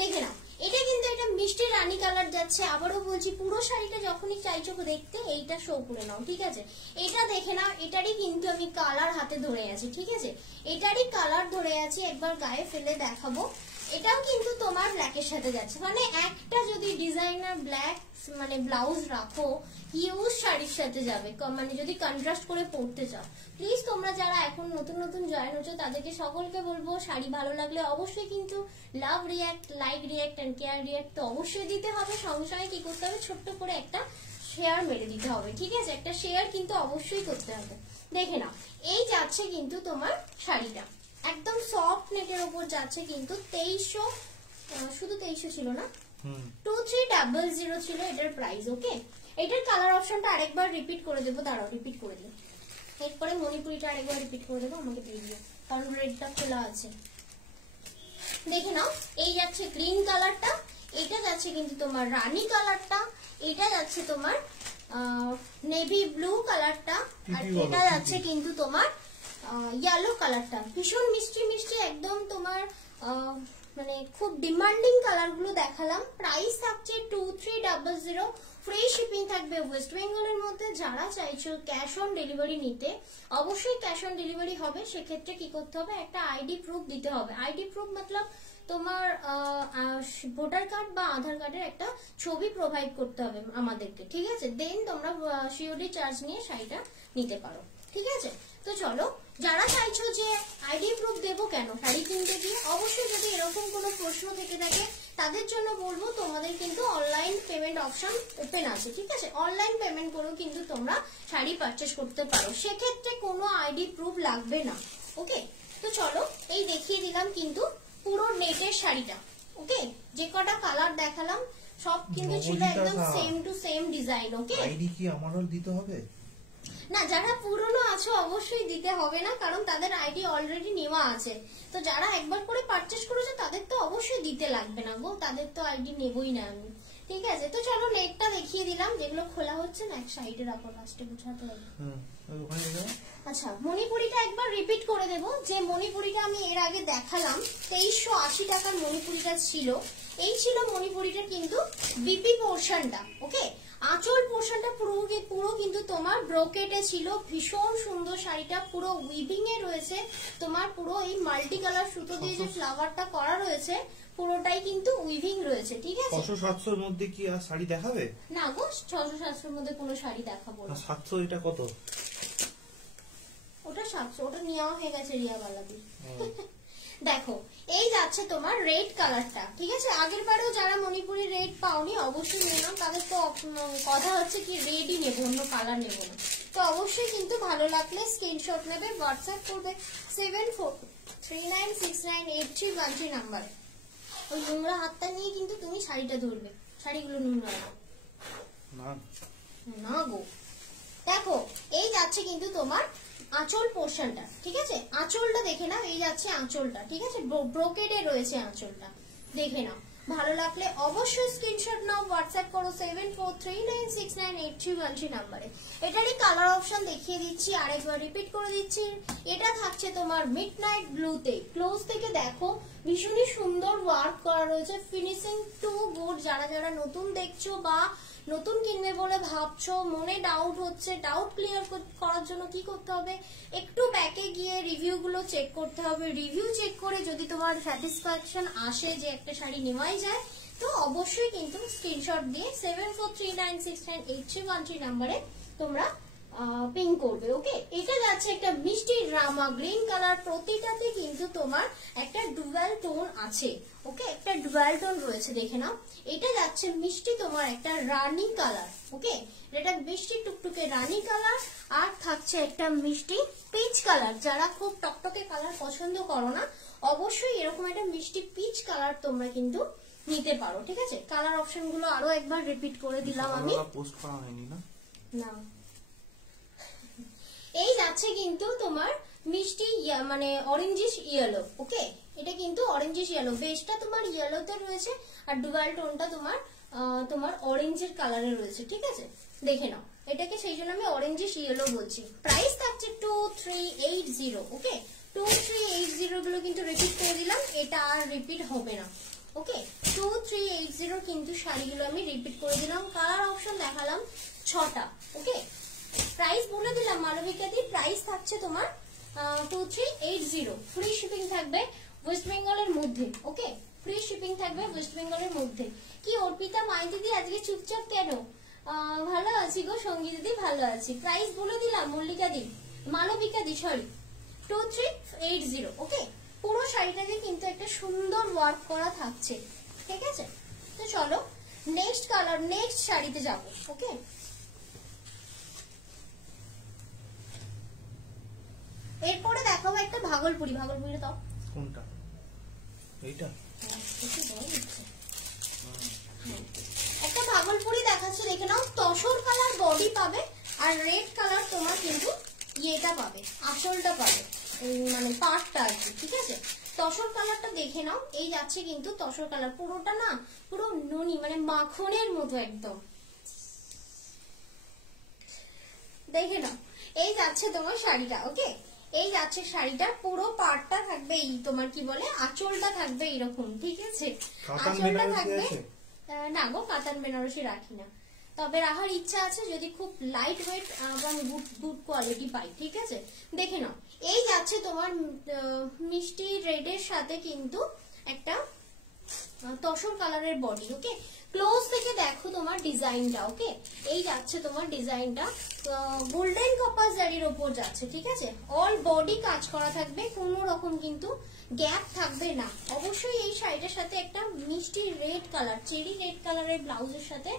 দেখে নাও, এটা কিন্তু একটা মিষ্টি রানী কালার যাচ্ছে। আবারও বলছি, পুরো শাড়িটা যখনই চাইছো দেখতে, এইটা শো করে নাও। ঠিক আছে, এটা দেখে নাও। এটারই কিন্তু আমি কালার হাতে ধরে আছি। ঠিক আছে, এটারই কালার ধরে আছি, একবার গায়ে ফেলে দেখাবো। এটাও কিন্তু তোমার ব্ল্যাকের সাথে যাচ্ছে, মানে একটা যদি ডিজাইনার ব্ল্যাক মানে ব্লাউজ রাখো হিউজ শাড়ির সাথে যাবে, মানে যদি কন্ট্রাস্ট করে পরতে চাও। প্লিজ তোমরা যারা এখন নতুন নতুন জয়েন হচ্ছে তাদেরকে সকলকে বলবো শাড়ি ভালো লাগলে অবশ্যই কিন্তু love react, like react and care react তো অবশ্যই দিতে হবে। সঙ্গে সঙ্গে কি করতে হবে, ছোট্ট করে একটা শেয়ার মেরে দিতে হবে, ঠিক আছে? একটা শেয়ার কিন্তু অবশ্যই করতে হবে। দেখে নাও, এই যাচ্ছে কিন্তু তোমার শাড়িটা একদম সফট নেটের উপর যাচ্ছে কিন্তু 2300, শুধু 2300 ছিল না, 2300 ছিল এটার প্রাইস। ওকে, এটার কালার অপশনটা আরেকবার রিপিট করে দেবো, দাঁড়াও রিপিট করে দিই, এরপরে মণিপুরিটা আরেকবার রিপিট করে দেবো, আমাকে দিয়ে দিও কারণ রেডটা খোলা আছে। দেখে নাও, এই যাচ্ছে গ্রিন কালারটা, এটা যাচ্ছে কিন্তু তোমার রানী কালারটা, এটা যাচ্ছে তোমার নেভি ব্লু কালারটা, আর এটা যাচ্ছে কিন্তু তোমার ইয়েলো কালারটা। ভীষণ মিষ্টি মিষ্টি একদম তোমার মানে খুব ডিমান্ডিং কালার গুলো দেখালাম। প্রাইস থাকছে 2300, ফ্রি শিপিং থাকবে ওয়েস্ট বেঙ্গলের মধ্যে। যারা চাইছো ক্যাশ অন ডেলিভারি নিতে, অবশ্যই ক্যাশ অন ডেলিভারি হবে। সেক্ষেত্রে কি করতে হবে, একটা আইডি প্রুফ দিতে হবে। আইডি প্রুফ মতলব তোমার ভোটার কার্ড বা আধার কার্ডের একটা ছবি প্রোভাইড করতে হবে আমাদেরকে, ঠিক আছে? দেন তোমরা সিওডি চার্জ নিয়ে শাড়িটা নিতে পারো, ঠিক আছে? তো চলো, যারা চাইছো যে আইডি প্রুফ দেবো কেন শাড়ি কিনতে গিয়ে, অবশ্যই যদি এরকম কোনো প্রশ্ন থেকে থাকে তাদের জন্য বলবো তোমাদের কিন্তু অনলাইন পেমেন্ট অপশন ওপেন আছে, ঠিক আছে? অনলাইন পেমেন্ট করেও কিন্তু তোমরা শাড়ি পারচেস করতে পারো, সেক্ষেত্রে কোনো আইডি প্রুফ লাগবে না। ওকে, তো চলো, এই দেখিয়ে দিলাম কিন্তু পুরো নেটের শাড়িটা। ওকে, যে কটা কালার দেখালাম সব কিন্তু ছিল একদম same to same design. Okay, ID কি আমারও দিতে হবে? না, যারা পুরনো আছো অবশ্যই দিতে হবে না, কারণ তাদের আইডি অলরেডি নেওয়া আছে। তো যারা একবার করে পারচেস করেছে তাদের তো অবশ্যই দিতে লাগবে না গো, তাদের তো আইডি নেবই না আমি, ঠিক আছে? তো চলো, নেটটা দেখিয়ে দিলাম, যেগুলো খোলা হচ্ছে না এক সাইডে রাখো, লাস্টে বুঝাতে হবে। আচ্ছা, মণিপুরিটা একবার রিপিট করে দেব। যে মণিপুরিটা আমি এর আগে দেখালাম 2380 টাকার মণিপুরিটা ছিল, এই ছিল মণিপুরিটা কিন্তু বিপি পোর্শনটা। ওকে, আঁচল পোর্শনটা পুরো কিন্তু তোমার ব্রোকেটে ছিল। ভীষণ সুন্দর শাড়িটা, পুরো উইভিং এ রয়েছে তোমার, পুরো এই মাল্টি কালার সুতো দিয়ে যে ফ্লাওয়ারটা করা রয়েছে পুরোটাই কিন্তু উইভিং রয়েছে, ঠিক আছে? 600-700 এর মধ্যে কি আর শাড়ি দেখাবে? না গো, 600-700 এর মধ্যে কোনো শাড়ি দেখাবো না। 700 এটা কত? ওটা 700, ওটা নেওয়া হয়ে গেছে রিয়াওয়ালাদি। দেখো, এই যাচ্ছে তোমার রেড কালারটা, ঠিক আছে? আগের বারেও যারা মণিপুরি রেড পাওনি অবশ্যই নিয়ে নাও, তাদের তো কথা হচ্ছে কি রেডই নেবো, অন্য কালার নেবো না। তো অবশ্যই কিন্তু ভালো লাগলে স্ক্রিনশট নেবে, হোয়াটসঅ্যাপ করবে 7439698313 নাম্বারে। ওই নোংরা হাতটা নিয়ে কিন্তু তুমি শাড়িটা ধরবে, শাড়িগুলো নোংরা না গো। দেখো, এই যাচ্ছে কিন্তু তোমার আঁচল পোর্শনটা, ঠিক আছে? আঁচলটা দেখে নাও, এই যাচ্ছে আঁচলটা, ঠিক আছে? ব্রোকেডে রয়েছে আঁচলটা, দেখে নাও। ভালো লাগলে অবশ্যই স্ক্রিনশট নাও, হোয়াটসঅ্যাপ করো 7439698313 নাম্বারে। এটারই কালার অপশন দেখিয়ে দিচ্ছি, আরেকবার রিপিট করে দিচ্ছি। এটা থাকছে তোমার মিডনাইট ব্লুতে, ক্লোজ থেকে দেখো ভীষণই সুন্দর ওয়ার্ক করা রয়েছে, ফিনিশিং টু গুড। যারা যারা নতুন দেখছো বা নতুন কিনবে বলে ভাবছো, মনে ডাউট হচ্ছে, ডাউট ক্লিয়ার করার জন্য কি করতে হবে, একটু ব্যাকে গিয়ে রিভিউ গুলো চেক করতে হবে। রিভিউ চেক করে যদি তোমার স্যাটিসফ্যাকশন আসে যে একটা শাড়ি নেওয়াই যায়, তো অবশ্যই কিন্তু স্ক্রিনশট দিয়ে 7439698313 নাম্বারে তোমরা পিং করবে। ওকে, এটা যাচ্ছে একটা মিষ্টি রামা গ্রিন কালার, প্রতিটাতে কিন্তু তোমার একটা ডুয়াল টোন আছে। ওকে, একটা ডুয়াল টোন রয়েছে, দেখে নাও। এটা যাচ্ছে মিষ্টি তোমার একটা রানী কালার। ওকে, এটা মিষ্টি টুকটুকে রানী কালার, আর থাকছে একটা মিষ্টি পিচ কালার। যারা খুব টকটকে কালার পছন্দ করো না, অবশ্যই এরকম একটা মিষ্টি পিচ কালার তোমরা কিন্তু নিতে পারো, ঠিক আছে? কালার অপশন গুলো আরো একবার রিপিট করে দিলাম আমি। পোস্ট করা হয়নি না? না, এই যাচ্ছে কিন্তু তোমার মিষ্টি মানে অরেঞ্জিশ ইয়েলো। ওকে, এটা কিন্তু অরেঞ্জিশ ইয়েলো, বেসটা তোমার ইয়েলোতে রয়েছে আর ডুয়াল টোনটা তোমার অরেঞ্জের কালারে রয়েছে, ঠিক আছে? দেখে নাও, এটাকে সেই জন্য আমি অরেঞ্জিশ ইয়েলো বলছি। প্রাইস থাকছে 2380। ওকে, 2380 গুলো কিন্তু রিপিট করে দিলাম, এটা আর রিপিট হবে না। ওকে, 2380 কিন্তু শাড়িগুলো আমি রিপিট করে দিলাম। কালার অপশন দেখালাম 6টা। ওকে, প্রাইস বলে দিলাম মালবিকাদি, প্রাইস থাকছে তোমার 2380, ফ্রি শিপিং থাকবে ওয়েস্ট বেঙ্গলের মধ্যে। ওকে, ফ্রি শিপিং থাকবে ওয়েস্ট বেঙ্গলের মধ্যে। কি অর্পিতা মাই দিদি আজকে চুপচাপ কেন? ভালো আছি গো সঙ্গী দিদি, ভালো আছি। প্রাইস বলে দিলাম মল্লিকা দি, মালবিকা দি, সরি 2380। ওকে, পুরো শাড়িটাকে কিন্তু একটা সুন্দর ওয়ার্ক করা থাকছে, ঠিক আছে। তো চলো নেক্সট কালার, নেক্সট শাড়িতে যাব। ওকে, এরপরে দেখাবো একটা ভাগলপুরি। ভাগলপুরি দাও। কোনটা? এইটা? একটা ভাগলপুরি দেখাচ্ছে, দেখে নাও। তসর কালার বডি পাবে আর রেড কালার তোমার কিন্তু ইয়েটা পাবে, আঁচলটা পাবে, মানে পাটটা আর কি, ঠিক আছে। তসর কালারটা দেখে নাও। এই যাচ্ছে কিন্তু তসর কালার, পুরোটা না পুরো ননি মানে মাখনের মতো একদম, দেখে নাও। এই যাচ্ছে তোমার শাড়িটা। ওকে, এই যাচ্ছে শাড়িটা, পুরো পাটটা থাকবে এই তোমার কি বলে আঁচলটা থাকবে এরকম, ঠিক আছে। আঁচলটা থাকবে না গো, কাতান বেনারসি রাখি না, তবে রাখার ইচ্ছা আছে যদি খুব লাইট ওয়েট এবং গুড কোয়ালিটি পাই, ঠিক আছে। দেখে নাও, এই যাচ্ছে তোমার মিষ্টি রেডের সাথে কিন্তু একটা তসর কালারের বডি। ওকে, ক্লোজ থেকে দেখো তোমার ডিজাইনটা। ওকে, এই যাচ্ছে তোমার ডিজাইনটা গোল্ডেন কপাস জারির ওপর যাচ্ছে, ঠিক আছে। অল বডি কাজ করা থাকবে, কোনো রকম কিন্তু গ্যাপ থাকবে না। অবশ্যই এই শাড়িটার সাথে একটা মিষ্টি রেড কালার, চেরি রেড কালারের ব্লাউজের সাথে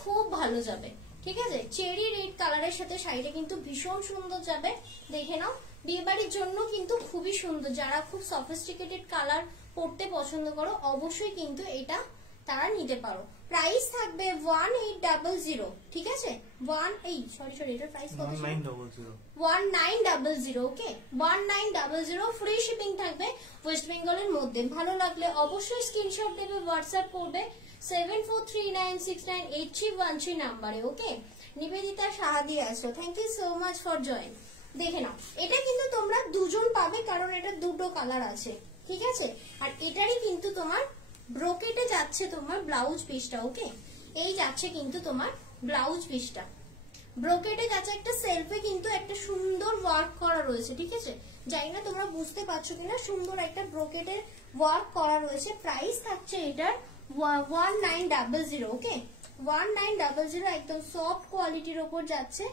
খুব ভালো যাবে, ঠিক আছে। চেরি রেড কালারের সাথে শাড়িটা কিন্তু ভীষণ সুন্দর যাবে, দেখে নাও। বিয়ে বাড়ির জন্য কিন্তু খুবই সুন্দর, যারা খুব সফিস্টিকেটেড কালার পরতে পছন্দ করো অবশ্যই কিন্তু এটা তারা নিতে পারো। প্রাইস থাকবে 1800, ঠিক আছে। এটার প্রাইস কত? 1900। ওকে, 1900 ফ্রি শিপিং থাকবে ওয়েস্ট বেঙ্গলের মধ্যে। ভালো লাগলে অবশ্যই স্ক্রিনশট দেবে, হোয়াটসঅ্যাপ করবে 7439698313 নাম্বারে। ওকে, নিবেদিতা সাহাদি আসো, thank you so much for join. দেখে নাও, এটা কিন্তু তোমরা দুজন পাবে কারণ এটা দুটো কালার আছে, ঠিক আছে। আর এটারই কিন্তু তোমার ব্রোকেটে যাচ্ছে তোমার ব্লাউজ পিসটা। ওকে, এই যাচ্ছে কিন্তু তোমার ব্লাউজ পিসটা ব্রোকেটে যাচ্ছে, একটা সেলফে কিন্তু একটা সুন্দর ওয়ার্ক করা রয়েছে, ঠিক আছে। জানি না তোমরা বুঝতে পারছো কিনা, সুন্দর একটা ব্রোকেটের ওয়ার্ক করা রয়েছে। প্রাইস থাকছে এটার 1900। ওকে, 1900 একদম সফট কোয়ালিটির ওপর যাচ্ছে।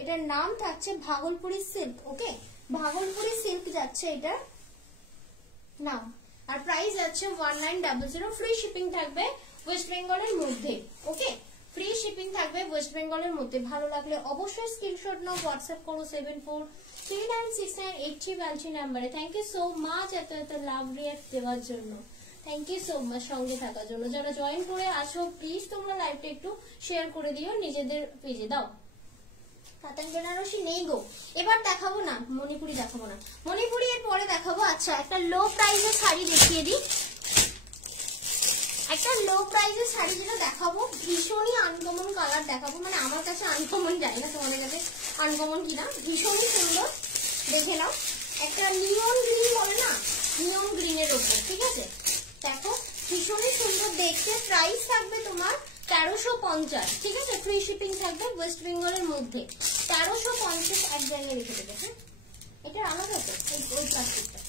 এটার নাম থাকছে ভাগলপুরি সিল্ক। ওকে, ভাগলপুরি সিল্ক যাচ্ছে এটার নাম। আর প্রাইস যাচ্ছে 1900, ফ্রি শিপিং থাকবে ওয়েস্ট বেঙ্গলের মধ্যে। ওকে, ফ্রি শিপিং থাকবে ওয়েস্ট বেঙ্গলের মধ্যে। ভালো লাগলে অবশ্যই স্ক্রিনশট নাও, হোয়াটসঅ্যাপ করো 7439698313 নাম্বারে। থ্যাংক ইউ সো মাচ এত লাভ রিঅ্যাক্ট দেওয়ার জন্য, থ্যাংক ইউ সো মাচ সঙ্গে থাকার জন্য। যারা জয়েন করে আসো প্লিজ তোমরা লাইভটা একটু শেয়ার করে দিও নিজেদের পেজে। দাও, কাতান বেনারসি নেই গো, এবার দেখাবো না, মণিপুরি দেখাবো না, মণিপুরি এর পরে দেখাবো। আচ্ছা, একটা লো প্রাইসের শাড়ি দেখিয়ে দিই, একটা লো প্রাইসের শাড়ি যেটা দেখাবো ভীষণই আনকমন কালার দেখাবো, মানে আমার কাছে আনকমন, জানি না তোমাদের কাছে আনকমন কিনা, ভীষণই সুন্দর। দেখে নাও, একটা নিয়ন গ্রিন বলে না, নিয়ন গ্রিনের ওপর, ঠিক আছে। দেখো ভীষণই সুন্দর দেখতে। প্রাইস থাকবে তোমার 1350, ঠিক আছে। ফ্রি শিপিং থাকবে ওয়েস্ট বেঙ্গলের মধ্যে। 1350 এক জায়গায় রেখে দেবে। হ্যাঁ, এটা আলাদা তো, ওই প্লাস্টিকটা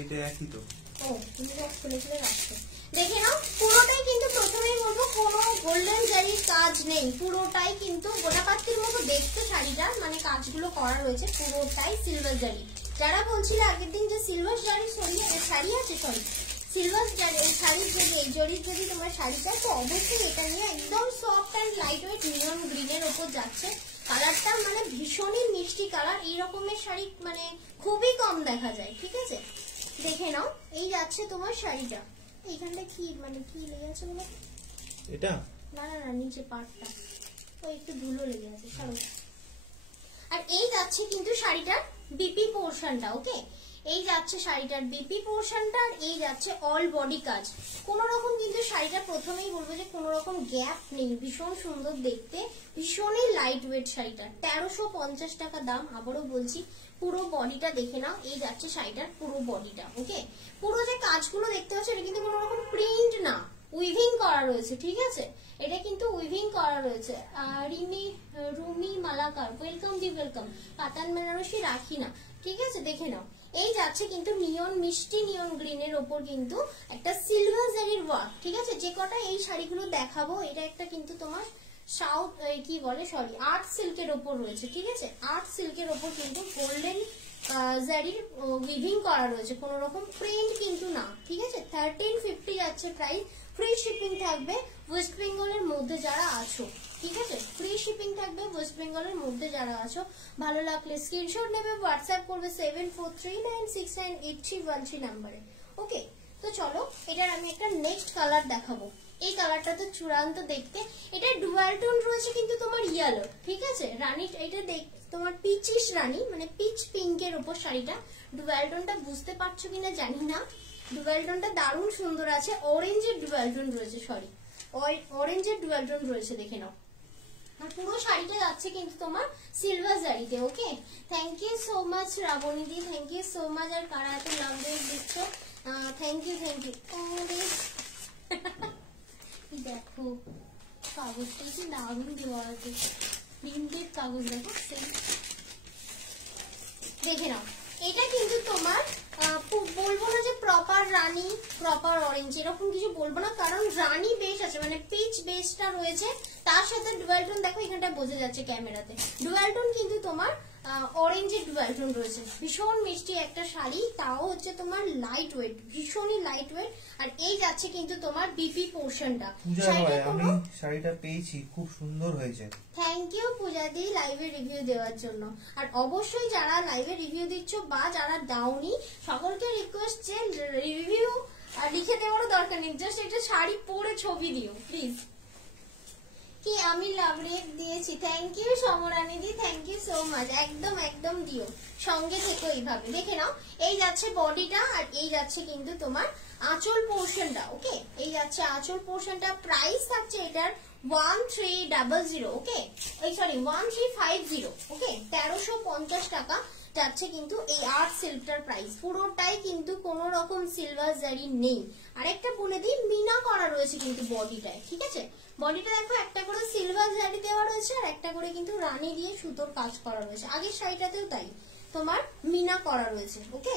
এটা একই তো। ও, তুমি সব খুলে খুলে রাখছো। দেখে নাও, পুরোটাই কিন্তু প্রথমেই বলবো কোনো গোল্ডেন জারির কাজ নেই, পুরোটাই কিন্তু গোটাপাত্তির মতো দেখতে শাড়িটা, মানে কাজগুলো করা রয়েছে পুরোটাই সিলভার জারি। যারা বলছিল আগের দিন যে সিলভার জারির শাড়ি আছে, সরি সিলভার শাড়ির যদি এই জরির যদি তোমার শাড়িটা, তো অবশ্যই এটা নিয়ে একদম সফট অ্যান্ড লাইট ওয়েট নিয়ন গ্রিনের ওপর যাচ্ছে। কালারটা মানে ভীষণই মিষ্টি কালার, এই রকমের শাড়ি মানে খুবই কম দেখা যায়, ঠিক আছে। দেখে নাও, এই যাচ্ছে তোমার শাড়িটা। এইখানটা কি মানে কি লেগে আছে বলো? এটা না না না, নিচে পাটটা তো একটু ধুলো লেগে আছে, সরো। আর এই যাচ্ছে কিন্তু শাড়িটার বিপি পোর্শনটা। ওকে, এই যাচ্ছে শাড়িটার বিপি পোর্শনটা, আর এই যাচ্ছে অল বডি কাজ। কোনো রকম কিন্তু শাড়িটা প্রথমেই বলবো যে কোনো রকম গ্যাপ নেই, ভীষণ সুন্দর দেখতে, ভীষণই লাইট ওয়েট শাড়িটা। 1350 টাকা দাম, আবারও বলছি। পুরো বডিটা দেখে নাও, এই যাচ্ছে শাড়িটার পুরো বডিটা। ওকে, পুরো যে কাজগুলো দেখতে পাচ্ছ এটা কিন্তু কোনো রকম প্রিন্ট না, উইভিং করা রয়েছে, ঠিক আছে। এটা কিন্তু উইভিং করা রয়েছে। রুমি মালাকার, ওয়েলকাম জি ওয়েলকাম। কাতান বেনারসি রাখি না, ঠিক আছে। দেখে নাও, এই যাচ্ছে কিন্তু নিয়ন মিষ্টি নিয়ন গ্রিনের ওপর কিন্তু একটা সিলভার জারির ওয়ার্ক, ঠিক আছে। যে কটা এই শাড়িগুলো দেখাবো এটা একটা কিন্তু তোমার সাউথ কি বলে সরি আর্ট সিল্কের ওপর রয়েছে, ঠিক আছে। আর্ট সিল্কের ওপর কিন্তু গোল্ডেন জারির উইভিং করা রয়েছে, কোনো রকম প্রিন্ট কিন্তু না, ঠিক আছে। 1350 যাচ্ছে প্রাইস, ফ্রি শিপিং থাকবে ওয়েস্ট বেঙ্গলের মধ্যে যারা আছো, ঠিক আছে। ফ্রি শিপিং থাকবে ওয়েস্ট বেঙ্গলের মধ্যে যারা আছো। ভালো লাগলে স্ক্রিনশট নেবে, হোয়াটসঅ্যাপ করবে 7439698313 নাম্বারে। ওকে, তো চলো এটার আমি একটা নেক্সট কালার দেখাবো। এই কালারটা তো চূড়ান্ত দেখতে, এটা ডুয়াল টোন রয়েছে কিন্তু তোমার ইয়েলো, ঠিক আছে। রানী এটা দেখ তোমার পিচিশ রানী মানে পিচ পিঙ্কের উপর শাড়িটা, ডুয়াল টোনটা বুঝতে পারছো কিনা জানি না। ডুয়াল টোনটা দারুণ সুন্দর আছে, অরেঞ্জের ডুয়াল টোন রয়েছে, সরি অরেঞ্জের ডুয়াল টোন রয়েছে, দেখে নাও। আর পুরো শাড়িটা যাচ্ছে কিন্তু তোমার সিলভার জারিতে। Okay, thank you so much শ্রাবণীদি, থ্যাংক ইউ সো মাচ। আর কারা এত নাম দিয়ে দিচ্ছ, থ্যাংক ইউ থ্যাংক ইউ। দেখো কাগজটা কি দারুণ দেওয়া আছে, প্রিন্টেড কাগজ, দেখো সেই দেখে নাও। এটা কিন্তু তোমার বলবো না যে প্রপার রানী প্রপার অরেঞ্জ এরকম কিছু বলবো না, কারণ রানী বেশ আছে মানে পিচ বেসটা রয়েছে, তার সাথে ডুয়াল টোন দেখো এখানটা বোঝা যাচ্ছে ক্যামেরাতে, ডুয়াল টোন কিন্তু তোমার অরেঞ্জের ডুয়াল টোন রয়েছে। ভীষণ মিষ্টি একটা শাড়ি, তাও হচ্ছে তোমার লাইট ওয়েট, ভীষণই লাইট ওয়েট। আর এই যাচ্ছে কিন্তু তোমার বিপি পোর্শনটা। আমি শাড়িটা পেয়েছি, খুব সুন্দর হয়েছে। থ্যাংক ইউ পূজা দি লাইভে রিভিউ দেওয়ার জন্য। আর অবশ্যই যারা লাইভে রিভিউ দিচ্ছ বা যারা দাওনি সকলকে রিকোয়েস্ট যে রিভিউ লিখে দেওয়ারও দরকার নেই, জাস্ট একটা শাড়ি পরে ছবি দিও প্লিজ। কি আমি লাভ রেট দিয়েছি, thank you Samarani di, thank you so much. একদম একদম দিও, সঙ্গে থেকো এইভাবে। দেখে নাও, এই যাচ্ছে বডিটা আর এই যাচ্ছে কিন্তু তোমার আঁচল পোর্শনটা। ওকে, এই যাচ্ছে আঁচল পোর্শনটা। প্রাইস থাকছে এটার 1300, ওকে সরি 1350, ওকে 1350 টাকা যাচ্ছে কিন্তু এই আর্ট সিল্কটার প্রাইস। পুরোটাই কিন্তু কোনো রকম সিলভার জারি নেই। আরেকটা বলে দিই, মিনা করা রয়েছে কিন্তু বডিটায়, ঠিক আছে। বডিটা দেখো একটা করে সিলভার জারি দেওয়া রয়েছে আর একটা করে কিন্তু রানী দিয়ে সুতোর কাজ করা রয়েছে। আগের শাড়িটাতেও তাই তোমার মিনা করা রয়েছে। ওকে,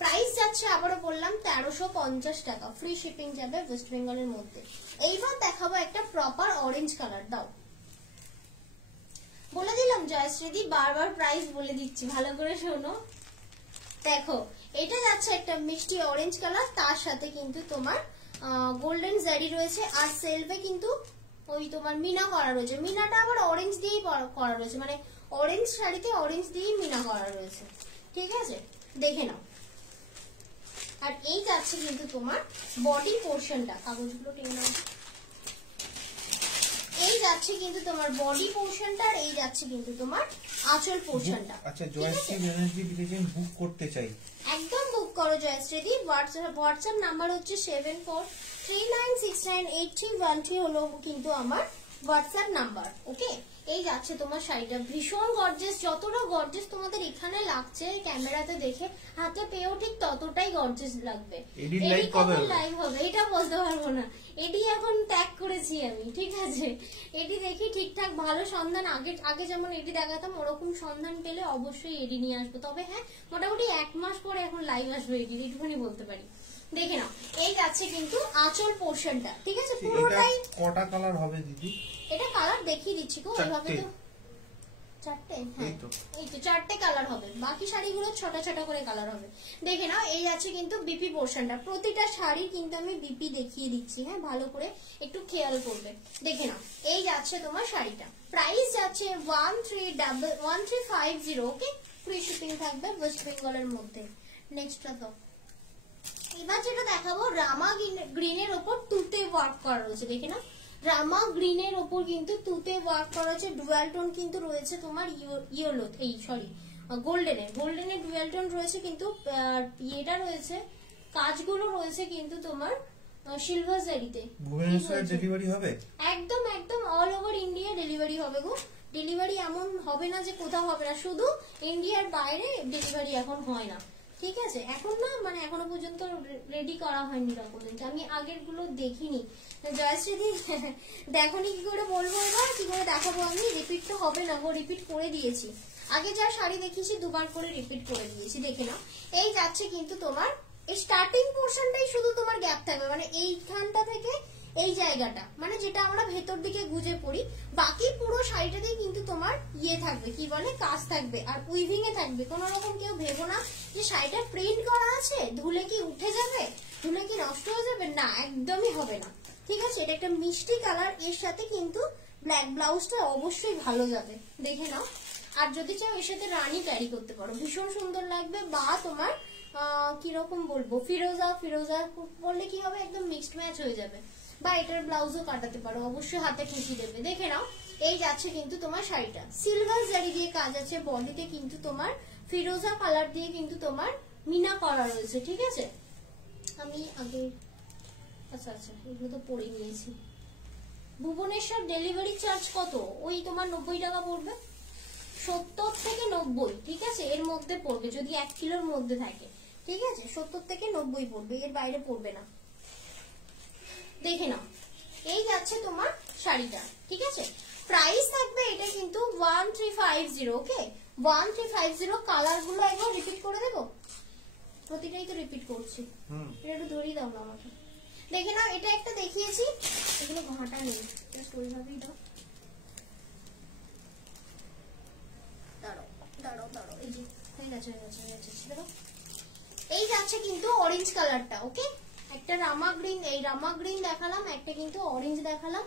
প্রাইস যাচ্ছে আবারও বললাম 1350 টাকা, ফ্রি শিপিং যাবে ওয়েস্ট বেঙ্গলের মধ্যে। এইবার দেখাবো একটা প্রপার অরেঞ্জ কালার। দাও বলে দিলাম জয়শ্রীদি, বারবার প্রাইস বলে দিচ্ছি, ভালো করে শোনো। দেখো এটা যাচ্ছে একটা মিষ্টি অরেঞ্জ কালার, তার সাথে কিন্তু তোমার গোল্ডেন জারি রয়েছে আর সেলভে কিন্তু ওই তোমার মিনা করা রয়েছে। মিনাটা আবার অরেঞ্জ দিয়েই করা রয়েছে, মানে অরেঞ্জ শাড়িতে অরেঞ্জ দিয়েই মিনা করা রয়েছে, ঠিক আছে। দেখে নাও। আর এই যাচ্ছে কিন্তু তোমার বডি পোর্শনটা, কাগজগুলো টেনে নাও। এই যাচ্ছে কিন্তু তোমার বডি পোর্শনটা আর এই যাচ্ছে কিন্তু তোমার আঁচল পোর্শনটা। আচ্ছা, জয়শ্রী ব্যানার্জি লিখেছেন বুক করতে চাই, একদম বুক করো জয়শ্রীদি। হোয়াটসঅ্যাপ নাম্বার হচ্ছে 7439698313 হলো কিন্তু আমার হোয়াটসঅ্যাপ নাম্বার। ওকে, এই যাচ্ছে তোমার শাড়িটা, ভীষণ গর্জিয়াস। যতটা গর্জিয়াস তোমাদের এখানে লাগছে ক্যামেরাতে দেখে, হাতে পেয়েও ঠিক ততটাই গর্জিয়াস লাগবে। এডি কবে লাইভ হবে এটা বলতে পারবো না, এডি এখন ত্যাগ করেছি আমি, ঠিক আছে। এডি দেখি ঠিকঠাক ভালো সন্ধান, আগে যেমন এডি দেখাতাম ওরকম সন্ধান পেলে অবশ্যই এডি নিয়ে আসবো। তবে হ্যাঁ, মোটামুটি 1 মাস পরে এখন লাইভ আসবে এডি, এইটুকুনি বলতে পারি। দেখে নাও, এই যাচ্ছে কিন্তু আঁচল পোর্শনটা, ঠিক আছে। পুরোটাই কটা কালার হবে দিদি? এটা কালার দেখিয়ে দিচ্ছি গো, এইভাবে তো 4টে, হ্যাঁ এই তো 4টে কালার হবে, বাকি শাড়িগুলো ছোট ছোট করে কালার হবে। দেখে নাও, এই আছে কিন্তু বিপি পোর্শনটা। প্রতিটা শাড়ি কিন্তু আমি বিপি দেখিয়ে দিচ্ছি, হ্যাঁ ভালো করে একটু খেয়াল করবে। দেখে নাও, এই যাচ্ছে তোমার শাড়িটা, প্রাইস যাচ্ছে 1350, ওকে, ফ্রি শিপিং থাকবে ওয়েস্ট বেঙ্গলের মধ্যে। নেক্সটটা তো এবার যেটা দেখাবো, রামা গ্রিনের ওপর তুতে ওয়ার্ক করা রয়েছে। দেখে নাও, রামা গ্রিনের ওপর কিন্তু তুতে ওয়ার্ক করা হচ্ছে, ডুয়াল টোন কিন্তু রয়েছে তোমার ইয়েলো, এই সরি গোল্ডেনের ডুয়াল টোন রয়েছে, কিন্তু এটা রয়েছে কাজগুলো রয়েছে কিন্তু তোমার সিলভার জারিতে। ভুবনেশ্বরে ডেলিভারি হবে? একদম একদম অল ওভার ইন্ডিয়া ডেলিভারি হবে গো। ডেলিভারি এমন হবে না যে কোথাও হবে না, শুধু ইন্ডিয়ার বাইরে ডেলিভারি এখন হয় না, ঠিক আছে। এখন না মানে এখনো পর্যন্ত রেডি করা হয়নি ডকুমেন্ট, আমি আগের গুলো দেখিনি। জয়শ্রীদি দেখনি কি করে বলবো, এবার কি করে দেখাবো আমি, রিপিট তো হবে না গো, রিপিট করে দিয়েছি। আগে যা শাড়ি দেখিয়েছি দুবার করে রিপিট করে দিয়েছি, দেখে নাও। এই যাচ্ছে কিন্তু তোমার এই স্টার্টিং পোর্শনটাই শুধু তোমার গ্যাপ থাকবে, মানে এইখানটা থেকে এই জায়গাটা, মানে যেটা আমরা ভেতর দিকে গুজে পড়ি, বাকি পুরো শাড়িটাতেই কিন্তু তোমার ইয়ে থাকবে, কি বলে, কাজ থাকবে আর উইভিং এ থাকবে। কোন রকম কেউ ভেবো না যে শাড়িটা প্রিন্ট করা আছে, ধুলে কি উঠে যাবে, ধুলে কি নষ্ট হয়ে যাবে, না, একদমই হবে না, ঠিক আছে। এটা একটা মিষ্টি কালার, এর সাথে কিন্তু ব্ল্যাক ব্লাউজটা অবশ্যই ভালো যাবে, দেখে নাও। আর যদি চাও এর সাথে রানী ক্যারি করতে পারো, ভীষণ সুন্দর লাগবে। বা তোমার কিরকম বলবো, ফিরোজা ফিরোজা বললে কি হবে, একদম মিক্সড ম্যাচ হয়ে যাবে। বা এটার ব্লাউজও কাটাতে পারো, অবশ্যই হাতে খুশি দেবে, দেখে নাও। এই যাচ্ছে কিন্তু তোমার শাড়িটা, সিলভার জারি দিয়ে কাজ আছে, বডিতে কিন্তু তোমার ফিরোজা কালার দিয়ে কিন্তু তোমার মিনা করা রয়েছে, ঠিক আছে। আমি আগে আচ্ছা আচ্ছা এগুলো তো পরে নিয়েছি। ভুবনেশ্বর ডেলিভারি চার্জ কত? ওই তোমার 90 টাকা পড়বে, 70 থেকে 90, ঠিক আছে, এর মধ্যে পড়বে যদি 1 কিলোর মধ্যে থাকে, ঠিক আছে, 70 থেকে 90 পড়বে, এর বাইরে পড়বে না, দেখে নাও। এই যাচ্ছে তোমার শাড়িটা, ঠিক আছে। প্রাইস থাকবে এটা কিন্তু 1350, ওকে, 1350। কালার গুলো একবার রিপিট করে দেবো, প্রতিটাই তো রিপিট করছি, এটা একটু ধরিয়ে দাও না আমাকে, দেখে নাও। এটা একটা দেখিয়েছি, এগুলো ঘাটা নেই, জাস্ট ওইভাবেই দাও, দাঁড়াও দাঁড়াও দাঁড়াও, এই যে হয়ে গেছে হয়ে গেছে হয়ে গেছে, দেখো। এই যাচ্ছে কিন্তু অরেঞ্জ কালারটা, ওকে, একটা রামা গ্রিন, এই রামা গ্রিন দেখালাম, একটা কিন্তু অরেঞ্জ দেখালাম,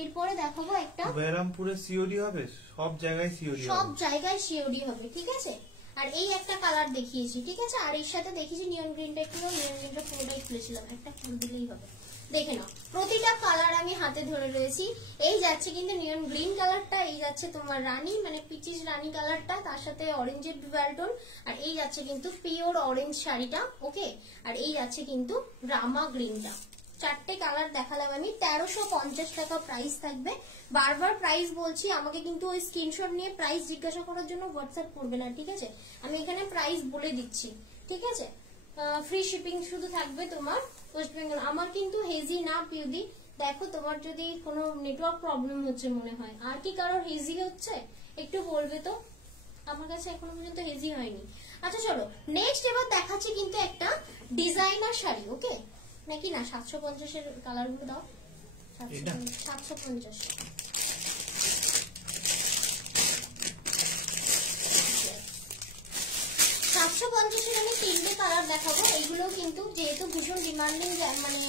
এরপরে দেখাবো একটা বেরামপুরে সিওডি হবে, সব জায়গায় সিওডি হবে, সব জায়গায় সিওডি হবে, ঠিক আছে। আর এই একটা কালার দেখিয়েছি, ঠিক আছে, আর এর সাথে দেখিয়েছি নিয়ন গ্রিনটা, একটু নিয়ন গ্রিনটা পুরোটাই খুলেছিলাম, একটা ফুল দিলেই হবে, দেখে নাও। প্রতিটা কালার আমি হাতে ধরে রয়েছি। এই যাচ্ছে কিন্তু নিয়ন গ্রিন কালারটা, এই যাচ্ছে তোমার রানী মানে পিচিস রানী কালারটা, তার সাথে অরেঞ্জের ডুয়াল টোন, আর এই যাচ্ছে কিন্তু পিওর অরেঞ্জ শাড়িটা, ওকে। আর এই যাচ্ছে কিন্তু রামা গ্রিনটা, চারটে কালার দেখালাম আমি। 1350 টাকা প্রাইস থাকবে। বারবার প্রাইস বলছি, আমাকে কিন্তু ওই স্ক্রিনশট নিয়ে প্রাইস জিজ্ঞাসা করার জন্য হোয়াটসঅ্যাপ করবে না, ঠিক আছে, আমি এখানে প্রাইস বলে দিচ্ছি, ঠিক আছে। ফ্রি শিপিং শুধু থাকবে তোমার ওয়েস্ট বেঙ্গল। আমার কিন্তু হেজি না পিউদি, দেখো তোমার যদি কোনো নেটওয়ার্ক প্রবলেম হচ্ছে মনে হয়, আর কি কারোর হেজি হচ্ছে একটু বলবে তো, আমার কাছে এখনো পর্যন্ত হেজি হয়নি। আচ্ছা চলো নেক্সট, এবার দেখাচ্ছি কিন্তু একটা ডিজাইনার শাড়ি, ওকে, নাকি না 750 এর কালার গুলো দাও, 750 750 আমি তিনটে কালার দেখাবো। এইগুলো কিন্তু যেহেতু ভীষণ ডিমান্ডিং মানে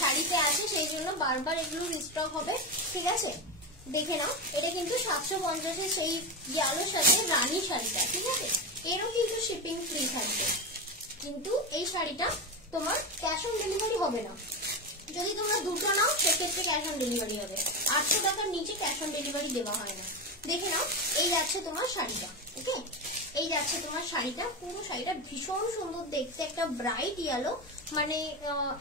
শাড়িতে আছে, সেই জন্য বারবার এগুলো রিস্টক হবে, ঠিক আছে। দেখে নাও, এটা কিন্তু 750 সেই ইয়ালোর সাথে রানী শাড়িটা, ঠিক আছে, এরও কিন্তু শিপিং ফ্রি থাকবে। কিন্তু এই শাড়িটা তোমার ক্যাশ অন ডেলিভারি হবে না, যদি তোমরা দুটো নাও সেক্ষেত্রে ক্যাশ অন ডেলিভারি হবে, 800 টাকার নিচে ক্যাশ অন ডেলিভারি দেওয়া হয় না। দেখে নাও, এই যাচ্ছে তোমার শাড়িটা, ওকে, এই যাচ্ছে তোমার শাড়িটা, পুরো শাড়িটা ভীষণ সুন্দর দেখতে, একটা ব্রাইট ইয়েলো, মানে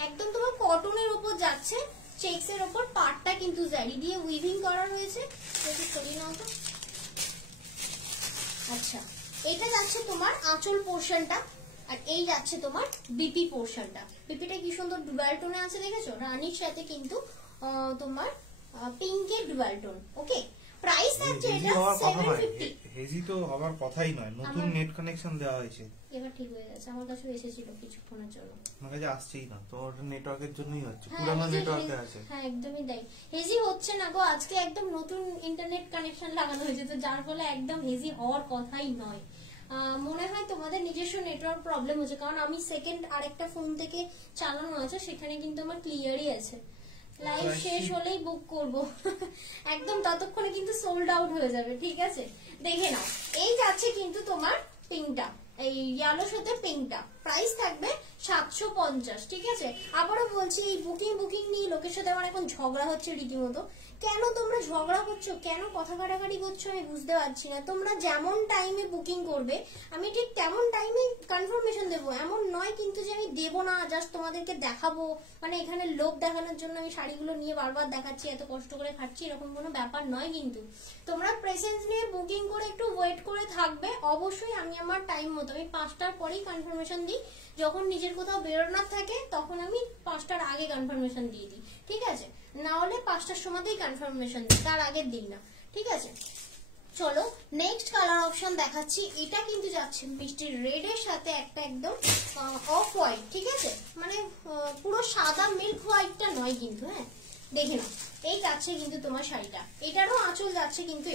একদম তোমার কটনের উপর যাচ্ছে, চেক্স এর উপর, পাটটা কিন্তু জারি দিয়ে উইভিং করা রয়েছে, একটু সরিয়ে নাও তো। আচ্ছা, এটা যাচ্ছে তোমার আঁচল পোর্শনটা, আর এই যাচ্ছে তোমার বিপি পোর্শনটা। বিপিটা কি সুন্দর ডুয়াল টোনে আছে, দেখেছো, রানীর সাথে কিন্তু তোমার পিঙ্কের ডুয়াল টোন, ওকে। প্রাইস থাকছে এটা 750। হেজি তো হবার কথাই নয়, নতুন নেট কানেকশন দেওয়া হয়েছে, এবার ঠিক হয়ে গেছে, আমার কাছে এসেছিল কিছুক্ষণের জন্য, আমার কাছে আসছেই না, তো ওটা নেটওয়ার্কের জন্যই হচ্ছে, পুরানো নেটওয়ার্কে আছে। হ্যাঁ একদমই তাই, হেজি হচ্ছে না গো, আজকে একদম নতুন ইন্টারনেট কানেকশন লাগানো হয়েছে, তো যার ফলে একদম হেজি হওয়ার কথাই নয়। মনে হয় তোমাদের নিজস্ব নেটওয়ার্ক প্রবলেম হচ্ছে, কারণ আমি সেকেন্ড আরেকটা ফোন থেকে চালানো আছে, সেখানে কিন্তু আমার ক্লিয়ারই আছে। লাইভ শেষ হলেই বুক করব, একদম ততক্ষণে কিন্তু সোল্ড আউট হয়ে যাবে, ঠিক আছে। দেখে নাও, এই যাচ্ছে কিন্তু তোমার পিঙ্কটা, এই ইয়েলোর সাথে পিঙ্কটা, প্রাইস থাকবে 750, ঠিক আছে। আবারও বলছি, এই বুকিং নিয়ে লোকের সাথে আমার এখন ঝগড়া হচ্ছে রীতিমতো। কেন তোমরা ঝগড়া করছো, কেন কথা কাটাকাটি করছো, আমি বুঝতে পারছি না। তোমরা যেমন টাইমে বুকিং করবে আমি ঠিক তেমন টাইমে কনফার্মেশন দেবো, এমন নয় কিন্তু যে আমি দেবো না, জাস্ট তোমাদেরকে দেখাবো, মানে এখানে লোক দেখানোর জন্য আমি শাড়িগুলো নিয়ে বারবার দেখাচ্ছি, এত কষ্ট করে খাচ্ছি, এরকম কোনো ব্যাপার নয়। কিন্তু তোমরা প্রেসেন্স নিয়ে বুকিং করে একটু ওয়েট করে থাকবে, অবশ্যই আমি আমার টাইম মতো, আমি 5টার পরেই কনফার্মেশন দিই, যখন নিজের কোথাও বেরোনোর থাকে তখন আমি 5টার আগে কনফার্মেশন দিয়ে দিই, ঠিক আছে, না হলে 5টার সময়তেই কনফার্মেশন দিই, তার আগের দিই না, ঠিক আছে। চলো নেক্সট কালার অপশন দেখাচ্ছি। এটা কিন্তু যাচ্ছে মিষ্টির রেড এর সাথে একটা একদম অফ হোয়াইট, ঠিক আছে, মানে পুরো সাদা মিল্ক হোয়াইটটা নয় কিন্তু। হ্যাঁ দেখে নাও, এই যাচ্ছে কিন্তু তোমার শাড়িটা, এটারও আঁচল যাচ্ছে কিন্তু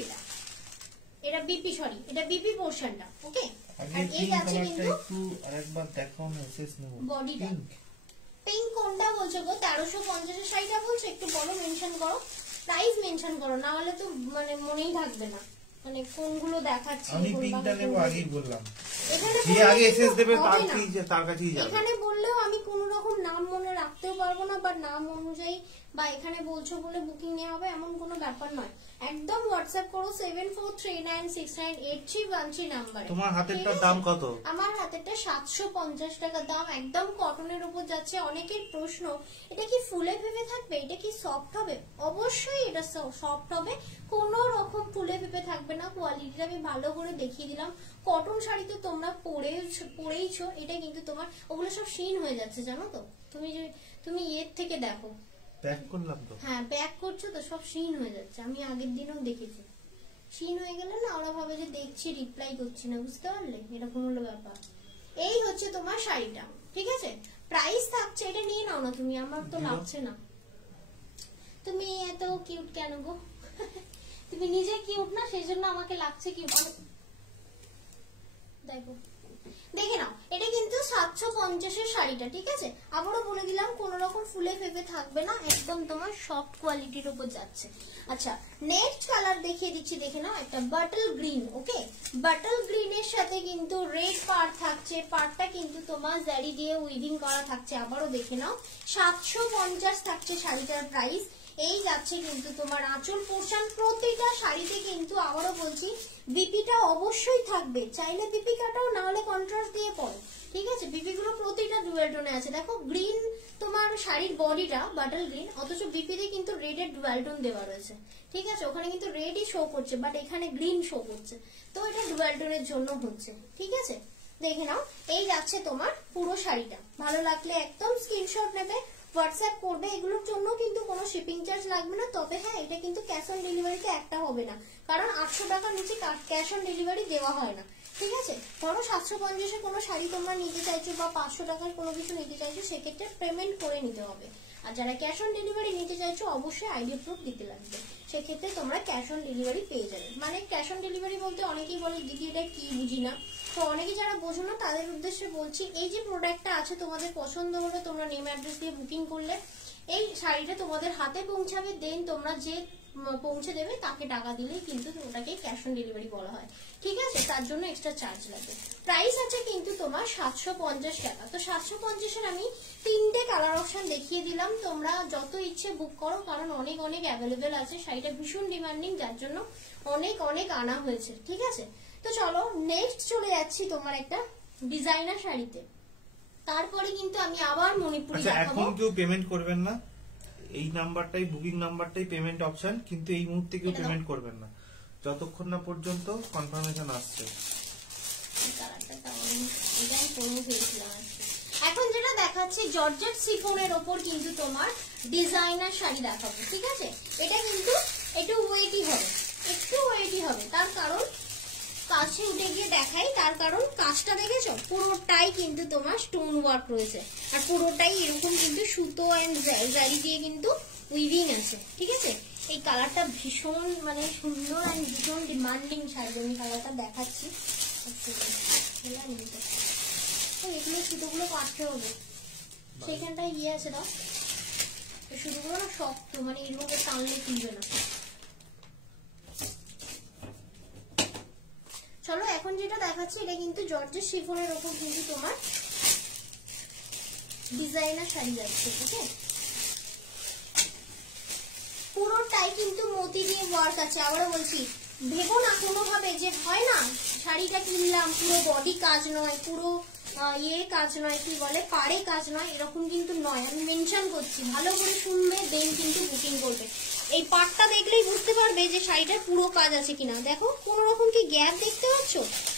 এটা বিপি, সরি এটা বিপি পোর্শনটা, ওকে। আর এই যাচ্ছে কিন্তু আরেকবার দেখাও না, শেষ নেব বডিটা। পিঙ্ক কোনটা বলছো গো? 1350 এর শাড়িটা বলছো? একটু বলো, মেনশন করো, প্রাইস মেনশন করো, না হলে তো মানে মনেই থাকবে না মানে কোনগুলো দেখাচ্ছি। আমি পিঙ্কটা নেব, আগেই বললাম। এখানে যে আগে এসএস দেবে তার কাছেই যাবে। এখানে বললেও আমি কোনো রকম নাম মনে রাখতেও পারবো না, বা নাম অনুযায়ী বা এখানে বলছো বলে বুকিং নেওয়া হবে এমন কোনো ব্যাপার নয়। একদম হোয়াটসঅ্যাপ করো 7439698313 নাম্বারে। তোমার হাতেরটার দাম কত? আমার হাতেরটা 750 টাকা দাম, একদম কটনের উপর যাচ্ছে। অনেকের প্রশ্ন, এটা কি ফুলে ফেপে থাকবে, এটা কি সফট হবে? অবশ্যই এটা সফট হবে, কোনো রকম ফুলে ফেপে থাকবে না। কোয়ালিটিটা আমি ভালো করে দেখিয়ে দিলাম। কটন শাড়ি তো তোমরা পরেইছো, এটা কিন্তু তোমার ওগুলো সব শিন হয়ে যাচ্ছে, জানো তো। তুমি এর থেকে দেখো, প্যাক করলাম তো, হ্যাঁ প্যাক করছো তো, সব শিন হয়ে যাচ্ছে। আমি আগের দিনও দেখেছি, শিন হয়ে গেলে না ওরা ভাবে যে দেখছি রিপ্লাই করছি না, বুঝতে পারলে, এরকম হলো ব্যাপার। এই হচ্ছে তোমার শাড়িটা, ঠিক আছে। প্রাইস থাকছে, এটা নিয়ে নাও না তুমি, আমার তো লাগছে না। তুমি এত কিউট কেন গো? তুমি নিজে কিউট না, সেই জন্য আমাকে লাগছে কিউট। দেখো, দেখে নাও, এটা কিন্তু 750 এর শাড়িটা, ঠিক আছে। আবারও বলে দিলাম, কোন রকম ফুলে ফেপে থাকবে না, একদম তোমার সফট কোয়ালিটির উপর যাচ্ছে। আচ্ছা নেক্সট কালার দেখিয়ে দিচ্ছি, দেখে নাও, একটা বাটল গ্রিন, ওকে। বাটল গ্রিনের সাথে কিন্তু রেড পার্ট থাকছে, পার্টটা কিন্তু তোমার জারি দিয়ে উইভিং করা থাকছে। আবারও দেখে নাও, 750 থাকছে শাড়িটার প্রাইস। এই যাচ্ছে কিন্তু তোমার আঁচল পোর্শন। প্রতিটা শাড়িতে কিন্তু আবারও বলছি বিপিটা অবশ্যই থাকবে, চাইলে বিপি কাটাও, না হলে কন্ট্রাস্ট দিয়ে পরো, ঠিক আছে। বিপি গুলো প্রতিটা ডুয়াল টোনে আছে। দেখো গ্রিন তোমার শাড়ির বডিটা বাটল গ্রিন, অথচ বিপিতে কিন্তু রেড এর ডুয়াল টোন দেওয়া রয়েছে, ঠিক আছে। ওখানে কিন্তু রেডই শো করছে, বাট এখানে গ্রিন শো করছে, তো এটা ডুয়াল টোনের জন্য হচ্ছে, ঠিক আছে। দেখে নাও, এই যাচ্ছে তোমার পুরো শাড়িটা। ভালো লাগলে একদম স্ক্রিনশট নেবে, হোয়াটসঅ্যাপ করবে। এগুলোর জন্য কিন্তু কোনো শিপিং চার্জ লাগবে না। তবে হ্যাঁ, এটা কিন্তু ক্যাশ অন ডেলিভারিতে একটা হবে না, কারণ 800 টাকার নিচে ক্যাশ অন ডেলিভারি দেওয়া হয় না, ঠিক আছে। ধরো 750-এর কোনো শাড়ি তোমরা নিতে চাইছো বা 500 টাকার কোনো কিছু নিতে চাইছো, সেক্ষেত্রে পেমেন্ট করে নিতে হবে। আর যারা ক্যাশ অন ডেলিভারি নিতে চাইছো, অবশ্যই আইডি প্রুফ দিতে লাগবে, সেক্ষেত্রে তোমরা ক্যাশ অন ডেলিভারি পেয়ে যাবে। মানে ক্যাশ অন ডেলিভারি বলতে অনেকেই বলে দিদি এটা কি, বুঝি না। তো অনেকে যারা বোঝো না তাদের উদ্দেশ্যে বলছি, এই যে প্রোডাক্টটা আছে তোমাদের পছন্দ হলো, তোমরা নেম অ্যাড্রেস দিয়ে বুকিং করলে এই শাড়িটা তোমাদের হাতে পৌঁছাবে, দেন তোমরা যে পৌঁছে দেবে তাকে টাকা দিলেই কিন্তু ওটাকে ক্যাশ অন ডেলিভারি বলা হয়, ঠিক আছে। তার জন্য এক্সট্রা চার্জ লাগবে। প্রাইস আছে কিন্তু তোমার 750 টাকা। তো 750-এর আমি 3টে কালার অপশন দেখিয়ে দিলাম, তোমরা যত ইচ্ছে বুক করো, কারণ অনেক অ্যাভেলেবেল আছে। শাড়িটা ভীষণ ডিমান্ডিং, যার জন্য অনেক আনা হয়েছে, ঠিক আছে। তো চলো নেক্সট চলে যাচ্ছি তোমার একটা ডিজাইনার শাড়িতে। তারপরে কিন্তু আমি আবার মণিপুরি দেখাবো। এখন কেউ পেমেন্ট করবেন না, এই নাম্বারটাই বুকিং নাম্বারটাই পেমেন্ট অপশন, কিন্তু এই মুহূর্তে কেউ পেমেন্ট করবেন না যতক্ষণ না পর্যন্ত কনফার্মেশন আসছে। এখন যেটা দেখাচ্ছি জর্জেট শিফনের ওপর কিন্তু তোমার ডিজাইনার শাড়ি দেখাবো, ঠিক আছে। এটা কিন্তু একটু ওয়েটি হবে, তার কারণ কাছে উঠে গিয়ে দেখাই, তার কারণ কাজটা দেখেছো পুরোটাই কিন্তু তোমার স্টোন ওয়ার্ক রয়েছে, আর পুরোটাই এরকম কিন্তু সুতো এন্ড জারি দিয়ে কিন্তু উইভিং আছে, ঠিক আছে। এই কালারটা ভীষণ মানে সুন্দর আর ভীষণ ডিমান্ডিং শাড়ি। আমি কালারটা দেখাচ্ছি, এগুলো সুতোগুলো কাটতে হবে, সেখানটায় ইয়ে আছে না, সুতোগুলো না শক্ত, মানে এরকম টানলে খুলবে না। চলো এখন যেটা দেখাচ্ছি, এটা কিন্তু জর্জেট শিফনের ওপর কিন্তু তোমার ডিজাইনার শাড়ি যাচ্ছে, ওকে। পুরোটাই কিন্তু মতি দিয়ে ওয়ার্ক আছে। আবারও বলছি, ভেবো না কোনোভাবে যে হয় না শাড়িটা কিনলাম পুরো বডি কাজ নয়, পুরো কাজ নয়, কি বলে পাড়ে কাজ নয়, এরকম কিন্তু নয়। আমি মেনশন করছি, ভালো করে শুনবে, দেন কিন্তু বুকিং করবে। এই পার্টটা দেখলেই বুঝতে পারবে যে শাড়িটার পুরো কাজ আছে কিনা। দেখো কোন রকম কি গ্যাপ দেখতে পাচ্ছ?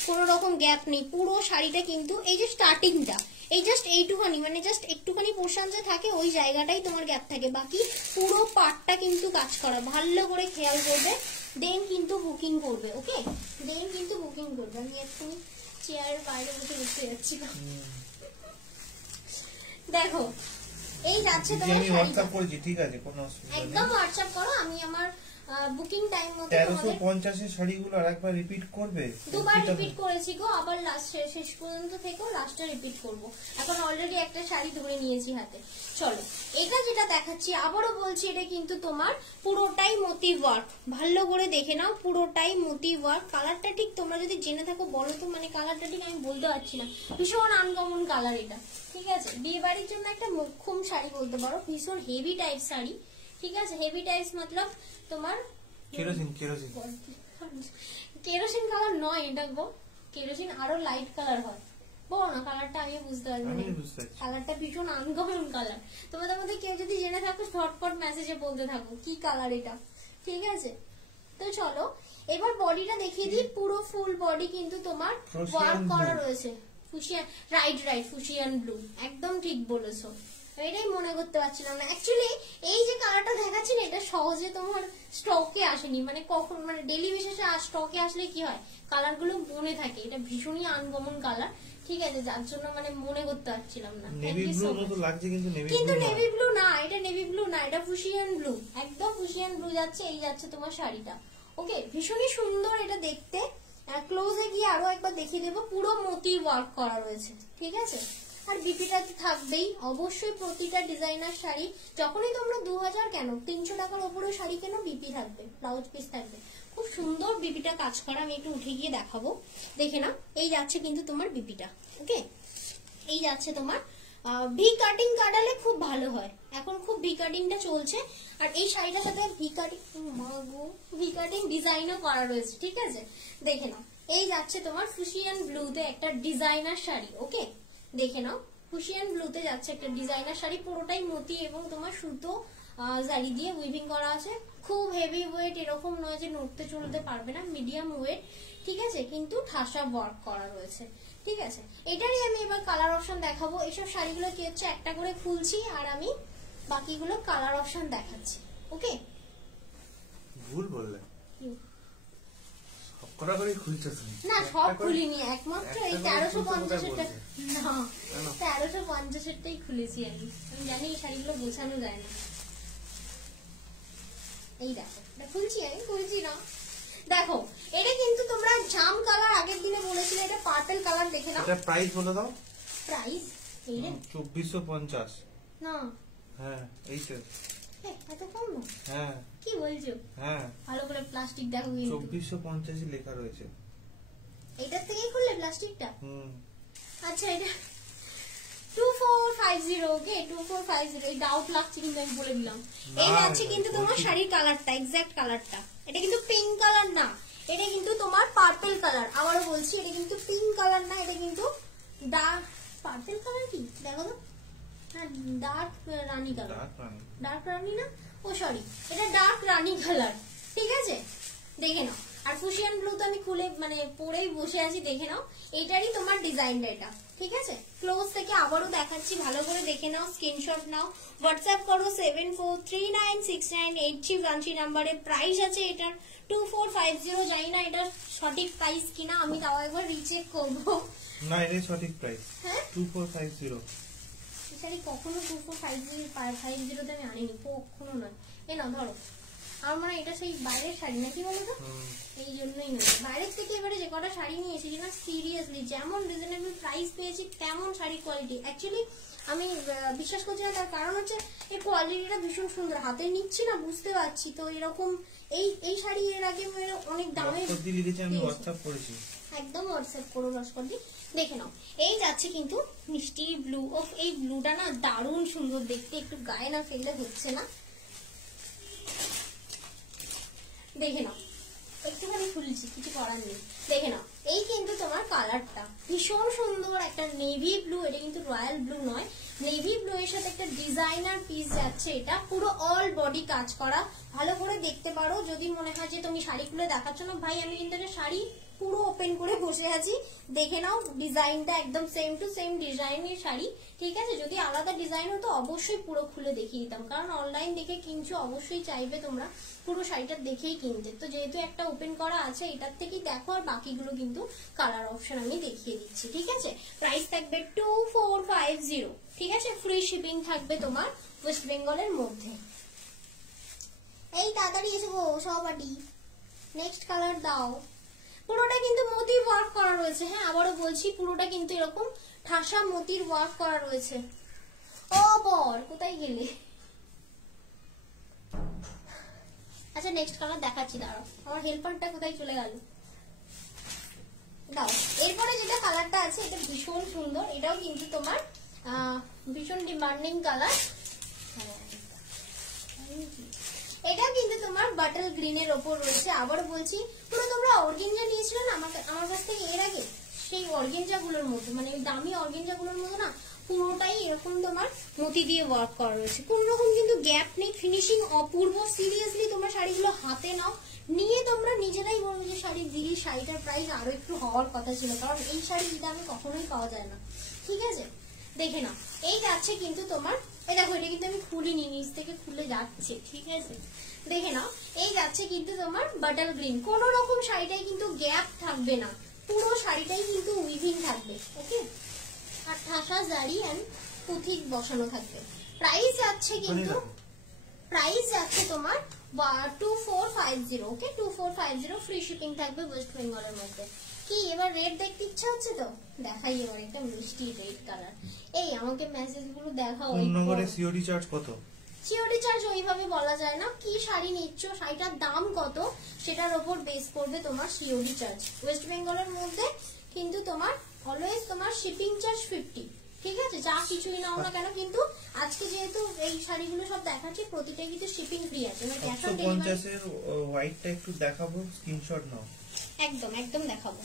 কোন রকম গ্যাপ নেই, পুরো শাড়িটা কিন্তু এই যে স্টার্টিংটা, এই জাস্ট এইটুখানি, মানে জাস্ট একটুখানি পোর্শন যে থাকে ওই জায়গাটাই তোমার গ্যাপ থাকে, বাকি পুরো পার্টটা কিন্তু কাজ করা। ভালো করে খেয়াল করবে, দেন কিন্তু বুকিং করবে। ওকে, দেন কিন্তু বুকিং করবে। আমি এক্ষুনি চেয়ারের বাইরে বসে বসতে যাচ্ছি না। দেখো এই যাচ্ছে তোমার আমি WhatsApp করেছি, ঠিক আছে, কোনো অসুবিধা নেই, একদম WhatsApp করো। আমি আমার বুকিং টাইম মতো 1350 এর শাড়িগুলো আরেকবার রিপিট করবে? দুবার রিপিট করেছি গো, আবার লাস্ট শেষ পর্যন্ত থেকেও লাস্টে রিপিট করব। এখন অলরেডি একটা শাড়ি ধরে নিয়েছি হাতে। চলো এটা যেটা দেখাচ্ছি আবারও বলছি, এটা কিন্তু তোমার পুরোটাই মোতি ওয়ার্ক। ভালো করে দেখে নাও, পুরোটাই মোতি ওয়ার্ক। কালারটা ঠিক তোমরা যদি জেনে থাকো বলো তো, মানে কালারটা ঠিক আমি বলতে পারছি না, ভীষণ আনকমন কালার এটা। ঠিক আছে, বিয়ে বাড়ির জন্য একটা মোক্ষম শাড়ি বলতে পারো, ভীষণ হেভি টাইপ শাড়ি। ঠিক আছে, হেভি টাইপস মতলব তোমার কেরোসিন কেরোসিন কেরোসিন কালার নয় এটা গো, কেরোসিন আরো লাইট কালার হয়। বলো না কালারটা, আমি বুঝতে পারবো না। কালারটা ভীষণ আনকমন কালার। তোমাদের মধ্যে কেউ যদি জেনে থাকো শর্টকাট মেসেজে বলতে থাকো কি কালার এটা। ঠিক আছে, তো চলো এবার বডিটা দেখিয়ে দিই। পুরো ফুল বডি কিন্তু তোমার ওয়ার্ক করা রয়েছে। ফুশিয়ান, রাইট রাইট, ফুশিয়ান ব্লু, একদম ঠিক বলেছো। এটাই মনে করতে পারছিলাম না। অ্যাকচুয়ালি এই যে কালারটা দেখাচ্ছি না, এটা সহজে তোমার স্টকে আসেনি, মানে কখন, মানে ডেলি বেসিসে স্টকে আসলে কি হয় কালার গুলো মনে থাকে। এটা ভীষণই আনকমন কালার। ঠিক আছে, যার জন্য মানে মনে করতে পারছিলাম না। নেভি ব্লু মতো লাগছে কিন্তু নেভি ব্লু না, এটা নেভি ব্লু না, এটা ফুশিয়ান ব্লু, একদম ফুশিয়ান ব্লু যাচ্ছে। এই যাচ্ছে তোমার শাড়িটা। ওকে, ভীষণই সুন্দর এটা দেখতে। ক্লোজে গিয়ে আরো একবার দেখিয়ে দেবো, পুরো মোতি ওয়ার্ক করা রয়েছে। ঠিক আছে, আর বিপিটা তো থাকবেই অবশ্যই। প্রতিটা ডিজাইনার শাড়ি যখনই তোমরা 2000 কেন 300 টাকার উপরে শাড়ি কেন, বিপি থাকবে, ব্লাউজ পিস থাকবে। খুব সুন্দর বিপিটা কাজ করা। আমি একটু উঠে গিয়ে দেখাবো, দেখে না। এই যাচ্ছে কিন্তু তোমার বিপিটা। ওকে, এই যাচ্ছে তোমার ভি কাটিং কাটালে খুব ভালো হয়, এখন খুব ভি কাটিংটা চলছে। আর এই শাড়িটার সাথে ভি কাটিং ডিজাইনও করা রয়েছে। ঠিক আছে, দেখে নাও। এই যাচ্ছে তোমার ফুশিয়ান ব্লুতে একটা ডিজাইনার শাড়ি। ওকে, দেখে নাও, ফুশিয়ান ব্লুতে যাচ্ছে একটা ডিজাইনার শাড়ি, পুরোটাই মতি এবং তোমার সুতো জারি দিয়ে উইভিং করা আছে। খুব হেভি ওয়েট, এরকম নয় যে নড়তে চলতে পারবে না, মিডিয়াম ওয়েট। ঠিক আছে, কিন্তু ঠাসা ওয়ার্ক করা রয়েছে। ঠিক আছে, এটারই আমি এবার কালার অপশন দেখাবো। এইসব শাড়িগুলো কি হচ্ছে, একটা করে খুলছি আর আমি বাকিগুলো কালার অপশন দেখাচ্ছি। ওকে, ভুল বললে, সব করা করে খুলছো না, সব খুলিনি, একমাত্র এই 1350 টা না, 1350 টাই খুলেছি আমি। আমি জানি এই শাড়িগুলো গোছানো যায় না। এই দেখো, এটা খুলছি, আমি খুলছি না। দেখো এটা কিন্তু তোমরা জাম কালার আগের দিনে বলেছিলে, এটা পার্পল কালার। দেখে নাও, এটা প্রাইস বলে দাও। প্রাইস এইটা 2450 না। হ্যাঁ, এইটা এত কম না? হ্যাঁ, কি বলছো? হ্যাঁ, ভালো করে প্লাস্টিক দেখো, 2450 লেখা রয়েছে। এইটার থেকেই খুললে প্লাস্টিকটা? আচ্ছা, এটা 2450। ওকে, 2450। এই ডাউট লাগছে কিন্তু আমি বলে দিলাম। এই যাচ্ছে কিন্তু তোমার শাড়ির কালারটা, এক্সাক্ট কালারটা। এটা কিন্তু পিঙ্ক কালার না, এটা কিন্তু তোমার পার্পল কালার। আবারও বলছি, এটা কিন্তু পিঙ্ক কালার না, এটা কিন্তু ডার্ক পার্পল কালার। কি দেখো তো, হ্যাঁ, ডার্ক রানী কালার। ডার্ক রানী না, ও সরি, এটা ডার্ক রানী কালার। ঠিক আছে, দেখে নাও। আর ফুশিয়ান ব্লু তো আমি খুলে মানে পরেই বসে আছি, দেখে নাও। এইটারই তোমার ডিজাইনটা এটা। ঠিক আছে, ক্লোজ থেকে আবারও দেখাচ্ছি, ভালো করে দেখে নাও, স্ক্রিনশট নাও, হোয়াটসঅ্যাপ করো 7439698313 নাম্বারে। প্রাইস আছে এটার 2450। জানি না এটা সঠিক প্রাইস কিনা, আমি তাও একবার রিচেক করবো। না, এটাই সঠিক প্রাইস। হ্যাঁ, 2450। এই শাড়ি কখনো 2450 তে আমি আনিনি, কখনো নয়। এ না ধরো, আমার মনে হয় এটা সেই বাইরের শাড়ি নাকি বলো তো, এই জন্যই নয়। বাইরের থেকে এবারে যে কটা শাড়ি নিয়ে এসেছি না, সিরিয়াসলি যেমন রিজনেবল প্রাইস পেয়েছি তেমন শাড়ি কোয়ালিটি। অ্যাকচুয়ালি আমি বিশ্বাস করছি না, তার কারণ হচ্ছে এই কোয়ালিটিটা ভীষণ সুন্দর। হাতে নিচ্ছি না, বুঝতে পারছি তো এরকম। এই শাড়ি এর আগে অনেক দামে একদম হোয়াটসঅ্যাপ করো রসকদি, দেখে নাও। এই যাচ্ছে কিন্তু মিষ্টি ব্লু। অফ, এই ব্লুটা না দারুণ সুন্দর দেখতে, একটু গায়ে না ফেললে হচ্ছে না। দেখে নাও, একটুখানি খুলছি, কিছু করার নেই। দেখে নাও, এই কিন্তু তোমার কালারটা ভীষণ সুন্দর, একটা নেভি ব্লু। এটা কিন্তু রয়্যাল ব্লু নয়, নেভি ব্লু এর সাথে একটা ডিজাইনার পিস যাচ্ছে, এটা পুরো অল বডি কাজ করা। ভালো করে দেখতে পারো, যদি মনে হয় যে তুমি শাড়ি খুলে দেখাচ্ছ না, ভাই আমি কিন্তু একটা শাড়ি পুরো ওপেন করে বসে আছি, দেখে নাও ডিজাইনটা একদম সেম টু সেম ডিজাইনের শাড়ি, ঠিক আছে। যদি আলাদা ডিজাইন হতো অবশ্যই পুরো খুলে দেখিয়ে দিতাম, কারণ অনলাইন দেখে কিনছো অবশ্যই চাইবে তোমরা পুরো শাড়িটা দেখেই কিনতে। তো যেহেতু একটা ওপেন করা আছে, এটার থেকেই দেখো, আর বাকিগুলো কিন্তু কালার অপশন আমি দেখিয়ে দিচ্ছি, ঠিক আছে। প্রাইস থাকবে 2450, ঠিক আছে। ফ্রি শিপিং থাকবে তোমার ওয়েস্ট বেঙ্গলের মধ্যে। এই তাড়াতাড়ি এসে গো সবাই, নেক্সট কালার দাও। পুরোটা কিন্তু মোতির ওয়ার্ক করা রয়েছে, হ্যাঁ আবারও বলছি, পুরোটা কিন্তু এরকম ঠাসা মোতির ওয়ার্ক করা রয়েছে। ও বর কোথায় গেলে? আচ্ছা নেক্সট কালার দেখাচ্ছি, দাঁড়াও, আমার হেল্পারটা কোথায় চলে গেল, দাও। এরপরে যেটা কালারটা আছে এটা ভীষণ সুন্দর, এটাও কিন্তু তোমার ভীষণ ডিমান্ডিং কালার। এটা কিন্তু তোমার বাটল গ্রিনের ওপর রয়েছে। আবার বলছি, পুরো তোমরা অর্গেঞ্জা নিয়েছিল না আমার কাছ থেকে এর আগে, সেই অর্গেঞ্জা গুলোর মধ্যে, মানে দামি অর্গেঞ্জা গুলোর মধ্যে না, পুরোটাই এরকম তোমার মতি দিয়ে ওয়ার্ক করা রয়েছে। কোন রকম কিন্তু গ্যাপ নেই, ফিনিশিং অপূর্ব। সিরিয়াসলি তোমরা শাড়িগুলো হাতে নাও, নিয়ে তোমরা নিজেরাই বলবো যে শাড়ি দিদি শাড়িটার প্রাইস আরো একটু হওয়ার কথা ছিল, কারণ এই শাড়ি দামে কখনোই পাওয়া যায় না, ঠিক আছে। দেখে নাও, এই যাচ্ছে কিন্তু তোমার, এই দেখো এটা কিন্তু আমি খুলিনি, নিচ থেকে খুলে যাচ্ছে, ঠিক আছে। দেখে নাও, এই যাচ্ছে কিন্তু তোমার বাটল গ্রিন। কোন রকম শাড়িটাই কিন্তু গ্যাপ থাকবে না, পুরো শাড়িটাই কিন্তু উইভিং থাকবে, ওকে। আর ঠাসা জারি এন্ড পুঁথি বসানো থাকবে। প্রাইস যাচ্ছে কিন্তু, প্রাইস যাচ্ছে তোমার 2450, ওকে 2450। ফ্রি শিপিং থাকবে ওয়েস্ট বেঙ্গলের মধ্যে। কি এবার রেড দেখতে ইচ্ছা হচ্ছে তো দেখাই, এবার একটা মিষ্টি রেড কালার। এই আমাকে মেসেজ গুলো দেখাও। কোন নম্বরে সিওডি চার্জ কত? সিওডি চার্জ ওইভাবে বলা যায় না, কি শাড়ি নিচ্ছ, শাড়িটার দাম কত, সেটার উপর বেস করবে তোমার সিওডি চার্জ। ওয়েস্ট বেঙ্গলের মধ্যে কিন্তু তোমার অলওয়েজ তোমার শিপিং চার্জ 50, ঠিক আছে। যা কিছুই নাও না কেন, কিন্তু আজকে যেহেতু এই শাড়িগুলো সব দেখাচ্ছি, প্রতিটা কিন্তু শিপিং ফ্রি আছে। মানে ক্যাশ অন ডেলিভারি। 150 এর হোয়াইটটা একটু দেখাবো, স্ক্রিনশট নাও। একদম একদম দেখাবো,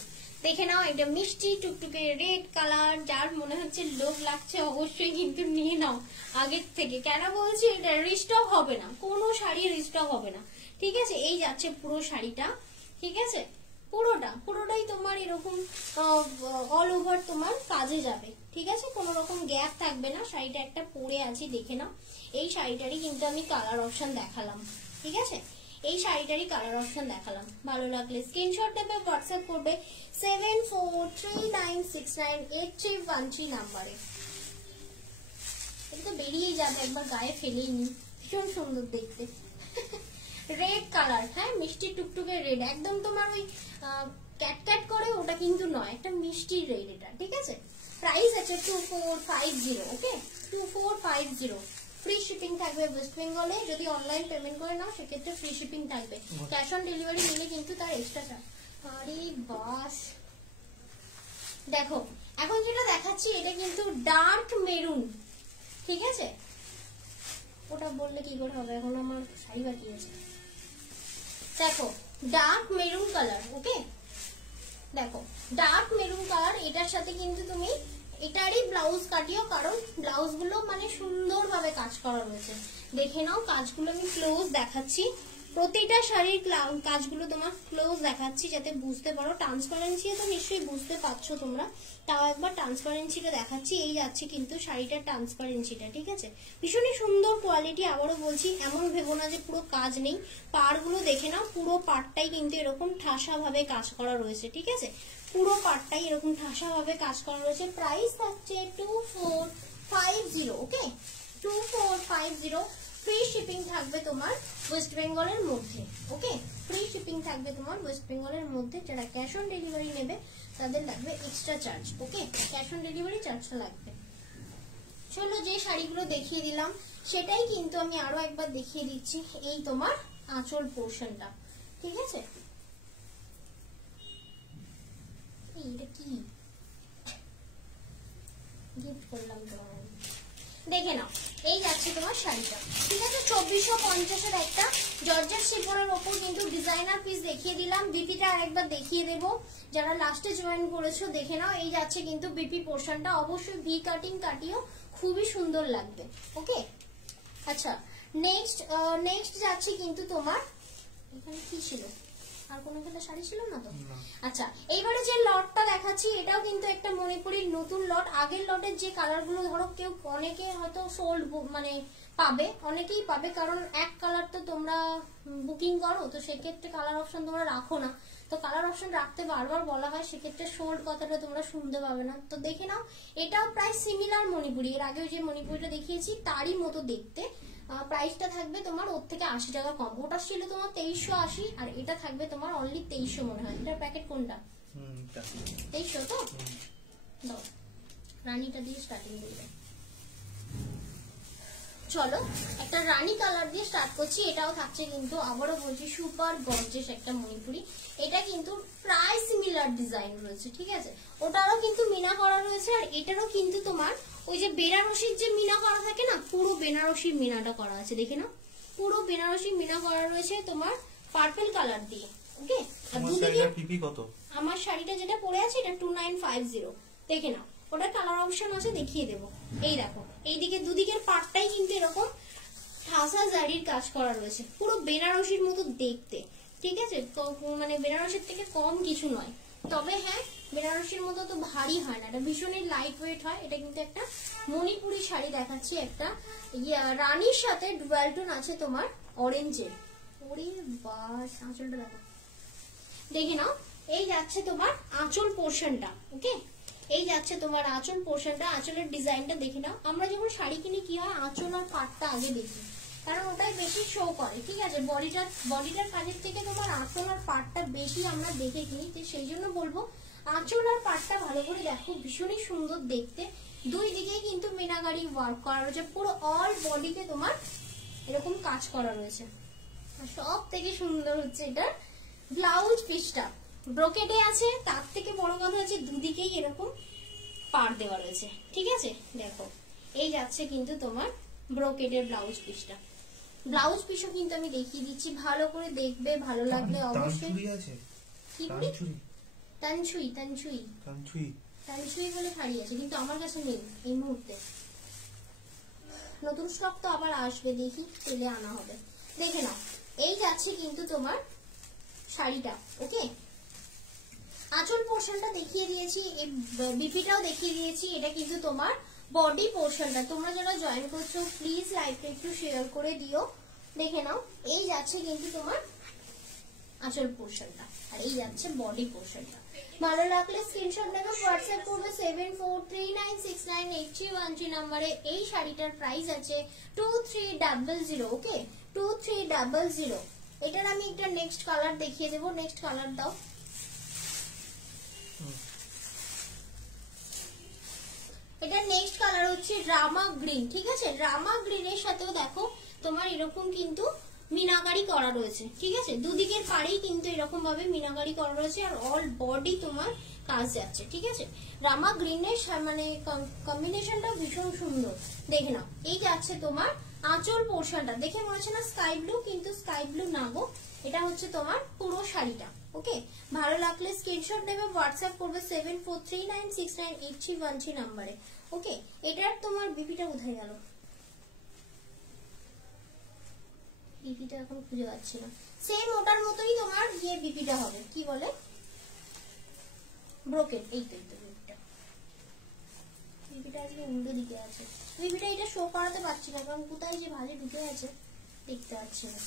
দেখে নাও। এটা মিষ্টি টুকটুকে রেড কালার, যার মনে হচ্ছে লোভ লাগছে অবশ্যই কিন্তু নিয়ে নাও আগের থেকে। কেন বলছি, এটা রিস্টক হবে না, কোনো শাড়ি রিস্টক হবে না, ঠিক আছে। এই যাচ্ছে পুরো শাড়িটা, ঠিক আছে। পুরোটাই তোমার এরকম অল ওভার তোমার কাজে যাবে, ঠিক আছে। কোনো রকম গ্যাপ থাকবে না। শাড়িটা একটা পরে আছি, দেখে নাও। এই শাড়িটারই কিন্তু আমি কালার অপশন দেখালাম, ঠিক আছে। এই শাড়িটারই কালার অপশন দেখালাম। ভালো লাগলে স্ক্রিনশট নেবে, হোয়াটসঅ্যাপ করবে 7439698313 নাম্বারে। এটা তো বেরিয়েই যাবে, একবার গায়ে ফেলেই নি। ভীষণ সুন্দর দেখতে, রেড কালার, হ্যাঁ মিষ্টি টুকটুকে রেড, একদম তোমার ওই ক্যাট করে ওটা কিন্তু নয়, একটা মিষ্টি রেড এটা, ঠিক আছে। প্রাইস আছে 2450, ওকে 2450। ফ্রি শিপিং থাকবে ওয়েস্ট বেঙ্গলে। যদি অনলাইন পেমেন্ট করে নাও সেক্ষেত্রে ফ্রি শিপিং থাকবে, ক্যাশ অন ডেলিভারি নিলে কিন্তু তার এক্সট্রা চার্জ। আরে বাস, দেখো এখন যেটা দেখাচ্ছি এটা কিন্তু ডার্ক মেরুন, ঠিক আছে। ওটা বললে কি করে হবে, এখন আমার শাড়ি বাকি আছে। দেখো ডার্ক মেরুন কালার, ওকে। দেখো ডার্ক মেরুন কালার, এটার সাথে কিন্তু তুমি এটারই ব্লাউজ কাটিও, কারণ ব্লাউজ গুলো মানে সুন্দরভাবে কাজ করা রয়েছে। দেখে নাও কাজগুলো আমি ক্লোজ দেখাচ্ছি, প্রতিটা শাড়ির কাজগুলো তোমার ক্লোজ দেখাচ্ছি যাতে বুঝতে পারো। ট্রান্সপারেন্সি তো নিশ্চয়ই বুঝতে পারছো তোমরা, তাও একবার ট্রান্সপারেন্সিটা দেখাচ্ছি। এই যাচ্ছে কিন্তু শাড়িটার ট্রান্সপারেন্সিটা, ঠিক আছে। ভীষণই সুন্দর কোয়ালিটি। আবারও বলছি, এমন ভেবো না যে পুরো কাজ নেই। পাড়গুলো দেখে নাও, পুরো পাড়টাই কিন্তু এরকম ঠাসা ভাবে কাজ করা রয়েছে, ঠিক আছে। পুরো পাড়টাই এরকম ঠাসা ভাবে কাজ করা রয়েছে। প্রাইস থাকছে 2450, ওকে 2450। ফ্রি শিপিং থাকবে তোমার ওয়েস্ট বেঙ্গলের মধ্যে, ওকে। ফ্রি শিপিং থাকবে তোমার ওয়েস্ট বেঙ্গলের মধ্যে। যারা ক্যাশ অন ডেলিভারি নেবে তাদের লাগবে extra charge, okay. Cash on delivery চার্জটা লাগবে। চলো যে শাড়িগুলো দেখিয়ে দিলাম সেটাই কিন্তু আমি আরো একবার দেখিয়ে দিচ্ছি। এই তোমার আঁচল পোর্শনটা, ঠিক আছে। এটা কি গিফট করলাম তোমার, দেখে নাও। এই যাচ্ছে তোমার শাড়িটা, ঠিক আছে। 2450 একটা জর্জেট শিফনের ওপর কিন্তু ডিজাইনার পিস দেখিয়ে দিলাম। বিপিটা আরেকবার দেখিয়ে দেবো, যারা লাস্টে জয়েন করেছো দেখে নাও। এই যাচ্ছে কিন্তু বিপি পোর্শনটা, অবশ্যই ভি কাটিং কাটিও, খুবই সুন্দর লাগবে। ওকে, আচ্ছা নেক্সট যাচ্ছে কিন্তু তোমার, এখানে কি ছিল, আর কোনো এখানে শাড়ি ছিল না তো? আচ্ছা, এইবারে যে লটটা দেখাচ্ছি এটাও কিন্তু একটা মণিপুরির নতুন লট। আগের লটের যে কালার গুলো ধরো কেউ অনেকে হয়তো সোল্ড মানে পাবে, অনেকেই পাবে, কারণ এক কালার তো তোমরা বুকিং করো, তো সেক্ষেত্রে কালার অপশন তোমরা রাখো না, তো কালার অপশন রাখতে বারবার বলা হয়, সেক্ষেত্রে সোল্ড কথাটা তোমরা শুনতে পাবে না। তো দেখে নাও, এটাও প্রায় সিমিলার মণিপুরি, এর আগে যে মণিপুরিটা দেখিয়েছি তারই মতো দেখতে। প্রাইসটা থাকবে তোমার ওর থেকে 80 টাকা কম। ওটা ছিল তোমার 2380 আর এটা থাকবে তোমার অনলি 2300 মনে হয়। এটার প্যাকেট কোনটা? 2300 তো দাও, রানীটা দিয়ে স্টার্টিং করবে। চলো একটা রানী কালার দিয়ে স্টার্ট করছি। এটাও থাকছে কিন্তু আবারও বলছি সুপার গর্জিয়াস একটা মণিপুরি। এটা কিন্তু প্রায় সিমিলার ডিজাইন রয়েছে, ঠিক আছে, ওটারও কিন্তু মিনা করা রয়েছে, আর এটারও কিন্তু তোমার ওই যে বেনারসির যে মিনা করা থাকে না, পুরো বেনারসির মিনাটা করা আছে, দেখে নাও, পুরো বেনারসির মিনা করা রয়েছে তোমার পার্পল কালার দিয়ে। ওকে, আর দুদিকে কত? আমার শাড়িটা যেটা পরে আছে এটা 2950, দেখে নাও, ওটা কালার অপশন আছে, দেখিয়ে দেবো। এই দেখো, এইদিকে দুদিকের পাটটাই কিন্তু এরকম ঠাসা জারির কাজ করা রয়েছে, পুরো বেনারসির মতো দেখতে, ঠিক আছে, মানে বেনারসির থেকে কম কিছু নয়। তবে হ্যাঁ, বেনারসির মতো তো ভারী হয় না, এটা ভীষণই লাইট ওয়েট হয়। এটা কিন্তু একটা মণিপুরি শাড়ি দেখাচ্ছি, একটা রানীর সাথে ডুয়াল টোন আছে তোমার অরেঞ্জের। ওরে বাস, আঁচলটা দেখো, দেখে নাও। এই যাচ্ছে তোমার আঁচল পোর্শনটা। ওকে, এই যাচ্ছে তোমার আঁচল পোর্শনটা, আঁচলের ডিজাইনটা দেখে নাও। আমরা যখন শাড়ি কিনি কি হয়, আঁচল আর পাটটা আগে দেখি, কারণ ওটাই বেশি শো করে, ঠিক আছে, বডিটার কাজের থেকে তোমার আঁচল আর পাটটা বেশি আমরা দেখে কিনি। তো সেই জন্য বলবো আঁচল আর পাটটা ভালো করে দেখো, ভীষণই সুন্দর দেখতে। দুই দিকে কিন্তু মিনাকারি ওয়ার্ক করা রয়েছে, পুরো অল বডিতে তোমার এরকম কাজ করা রয়েছে। আর সব থেকে সুন্দর হচ্ছে এটা ব্লাউজ পিসটা, ব্রোকেডে আছে, তার থেকে বড় কথা হচ্ছে দুদিকেই এরকম পাড় দেওয়া রয়েছে, ঠিক আছে। দেখো, এই যাচ্ছে কিন্তু তোমার ব্রোকেডের ব্লাউজ পিসটা। ব্লাউজ পিসও কিন্তু আমি দেখিয়ে দিচ্ছি, ভালো করে দেখবে, ভালো লাগলে অবশ্যই। কি বলি? তানছুই বলে শাড়ি আছে, কিন্তু আমার কাছে নেই এই মুহূর্তে, নতুন স্টক তো আবার আসবে, দেখি পেলে আনা হবে। দেখে নাও, এই যাচ্ছে কিন্তু তোমার শাড়িটা। ওকে, আঁচল পোর্শনটা দেখিয়ে দিয়েছি, এই বিপিটাও দেখিয়ে দিয়েছি। এটা কিন্তু তোমার বডি পোর্শনটা। তোমরা যারা জয়েন করছো প্লিজ লাইভটা একটু শেয়ার করে দিও। দেখে নাও, এই যাচ্ছে কিন্তু তোমার আঁচল পোর্শনটা, আর এই যাচ্ছে বডি পোর্শনটা। ভালো লাগলে স্ক্রিনশট নেবে, হোয়াটসঅ্যাপ করবে 7439698313 নাম্বারে। এই শাড়িটার প্রাইস আছে 2300। ওকে, 2300। এটার আমি একটা নেক্সট কালার দেখিয়ে দেবো। নেক্সট কালার দাও। এটা নেক্সট কালার হচ্ছে রামা গ্রিন, ঠিক আছে। রামা গ্রিনের সাথেও দেখো তোমার এরকম কিন্তু মিনাকারি করা রয়েছে, ঠিক আছে, দুদিকের পাড়েই কিন্তু এরকম ভাবে মিনাকারি করা রয়েছে, আর অল বডি তোমার কাজ যাচ্ছে, ঠিক আছে। রামা গ্রিনের মানে কম্বিনেশনটা ভীষণ সুন্দর, দেখে নাও। এই যাচ্ছে তোমার আঁচল পোর্শনটা, দেখে মনে হচ্ছে না স্কাই ব্লু, কিন্তু স্কাই ব্লু না গো, এটা হচ্ছে তোমার পুরো শাড়িটা। ওকে, ভালো লাগলে স্ক্রিনশট নেবে, হোয়াটসঅ্যাপ করবে 7439698313 নাম্বারে। ওকে, এটার তোমার বিপিটা কোথায় গেল? বিপিটা এখন খুঁজে পাচ্ছি না। সেম ওটার মতোই তোমার ইয়ে বিপিটা হবে, কি বলে, ব্রোকেড। এই তো বিপিটা আজকে উল্টো দিকে আছে। বিপিটা এটা শো করাতে পারছি না, কারণ কোথায় যে ভাজে ঢুকে আছে দেখতে পাচ্ছি না।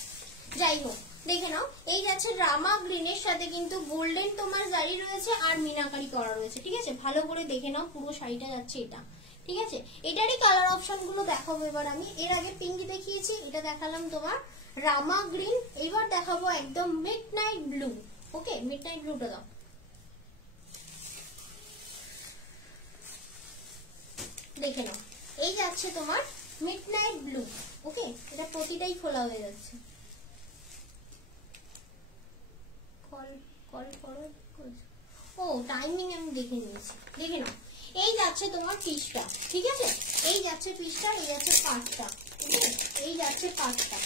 যাই হোক, দেখে নাও, এই যাচ্ছে রামা গ্রিনের সাথে কিন্তু গোল্ডেন তোমার জারি রয়েছে আর মিনাকারি করা রয়েছে, ঠিক আছে। ভালো করে দেখে নাও, পুরো শাড়িটা যাচ্ছে এটা, ঠিক আছে। এটারই কালার অপশন গুলো দেখাবো এবার আমি। এর আগে পিঙ্ক দেখিয়েছি, এটা দেখালাম তোমার রামা গ্রিন, এবার দেখাবো একদম মিডনাইট ব্লু। ওকে, মিডনাইট ব্লুটা দাও। দেখে নাও, এই যাচ্ছে তোমার মিডনাইট ব্লু। ওকে, এটা প্রতিটাই খোলা হয়ে যাচ্ছে। ও টাইমিং আমি দেখে নিয়েছি, দেখে নাও। এই যাচ্ছে তোমার পিসটা, ঠিক আছে, এই যাচ্ছে পিসটা, এই যাচ্ছে পাটটা, এই যাচ্ছে পাটটা।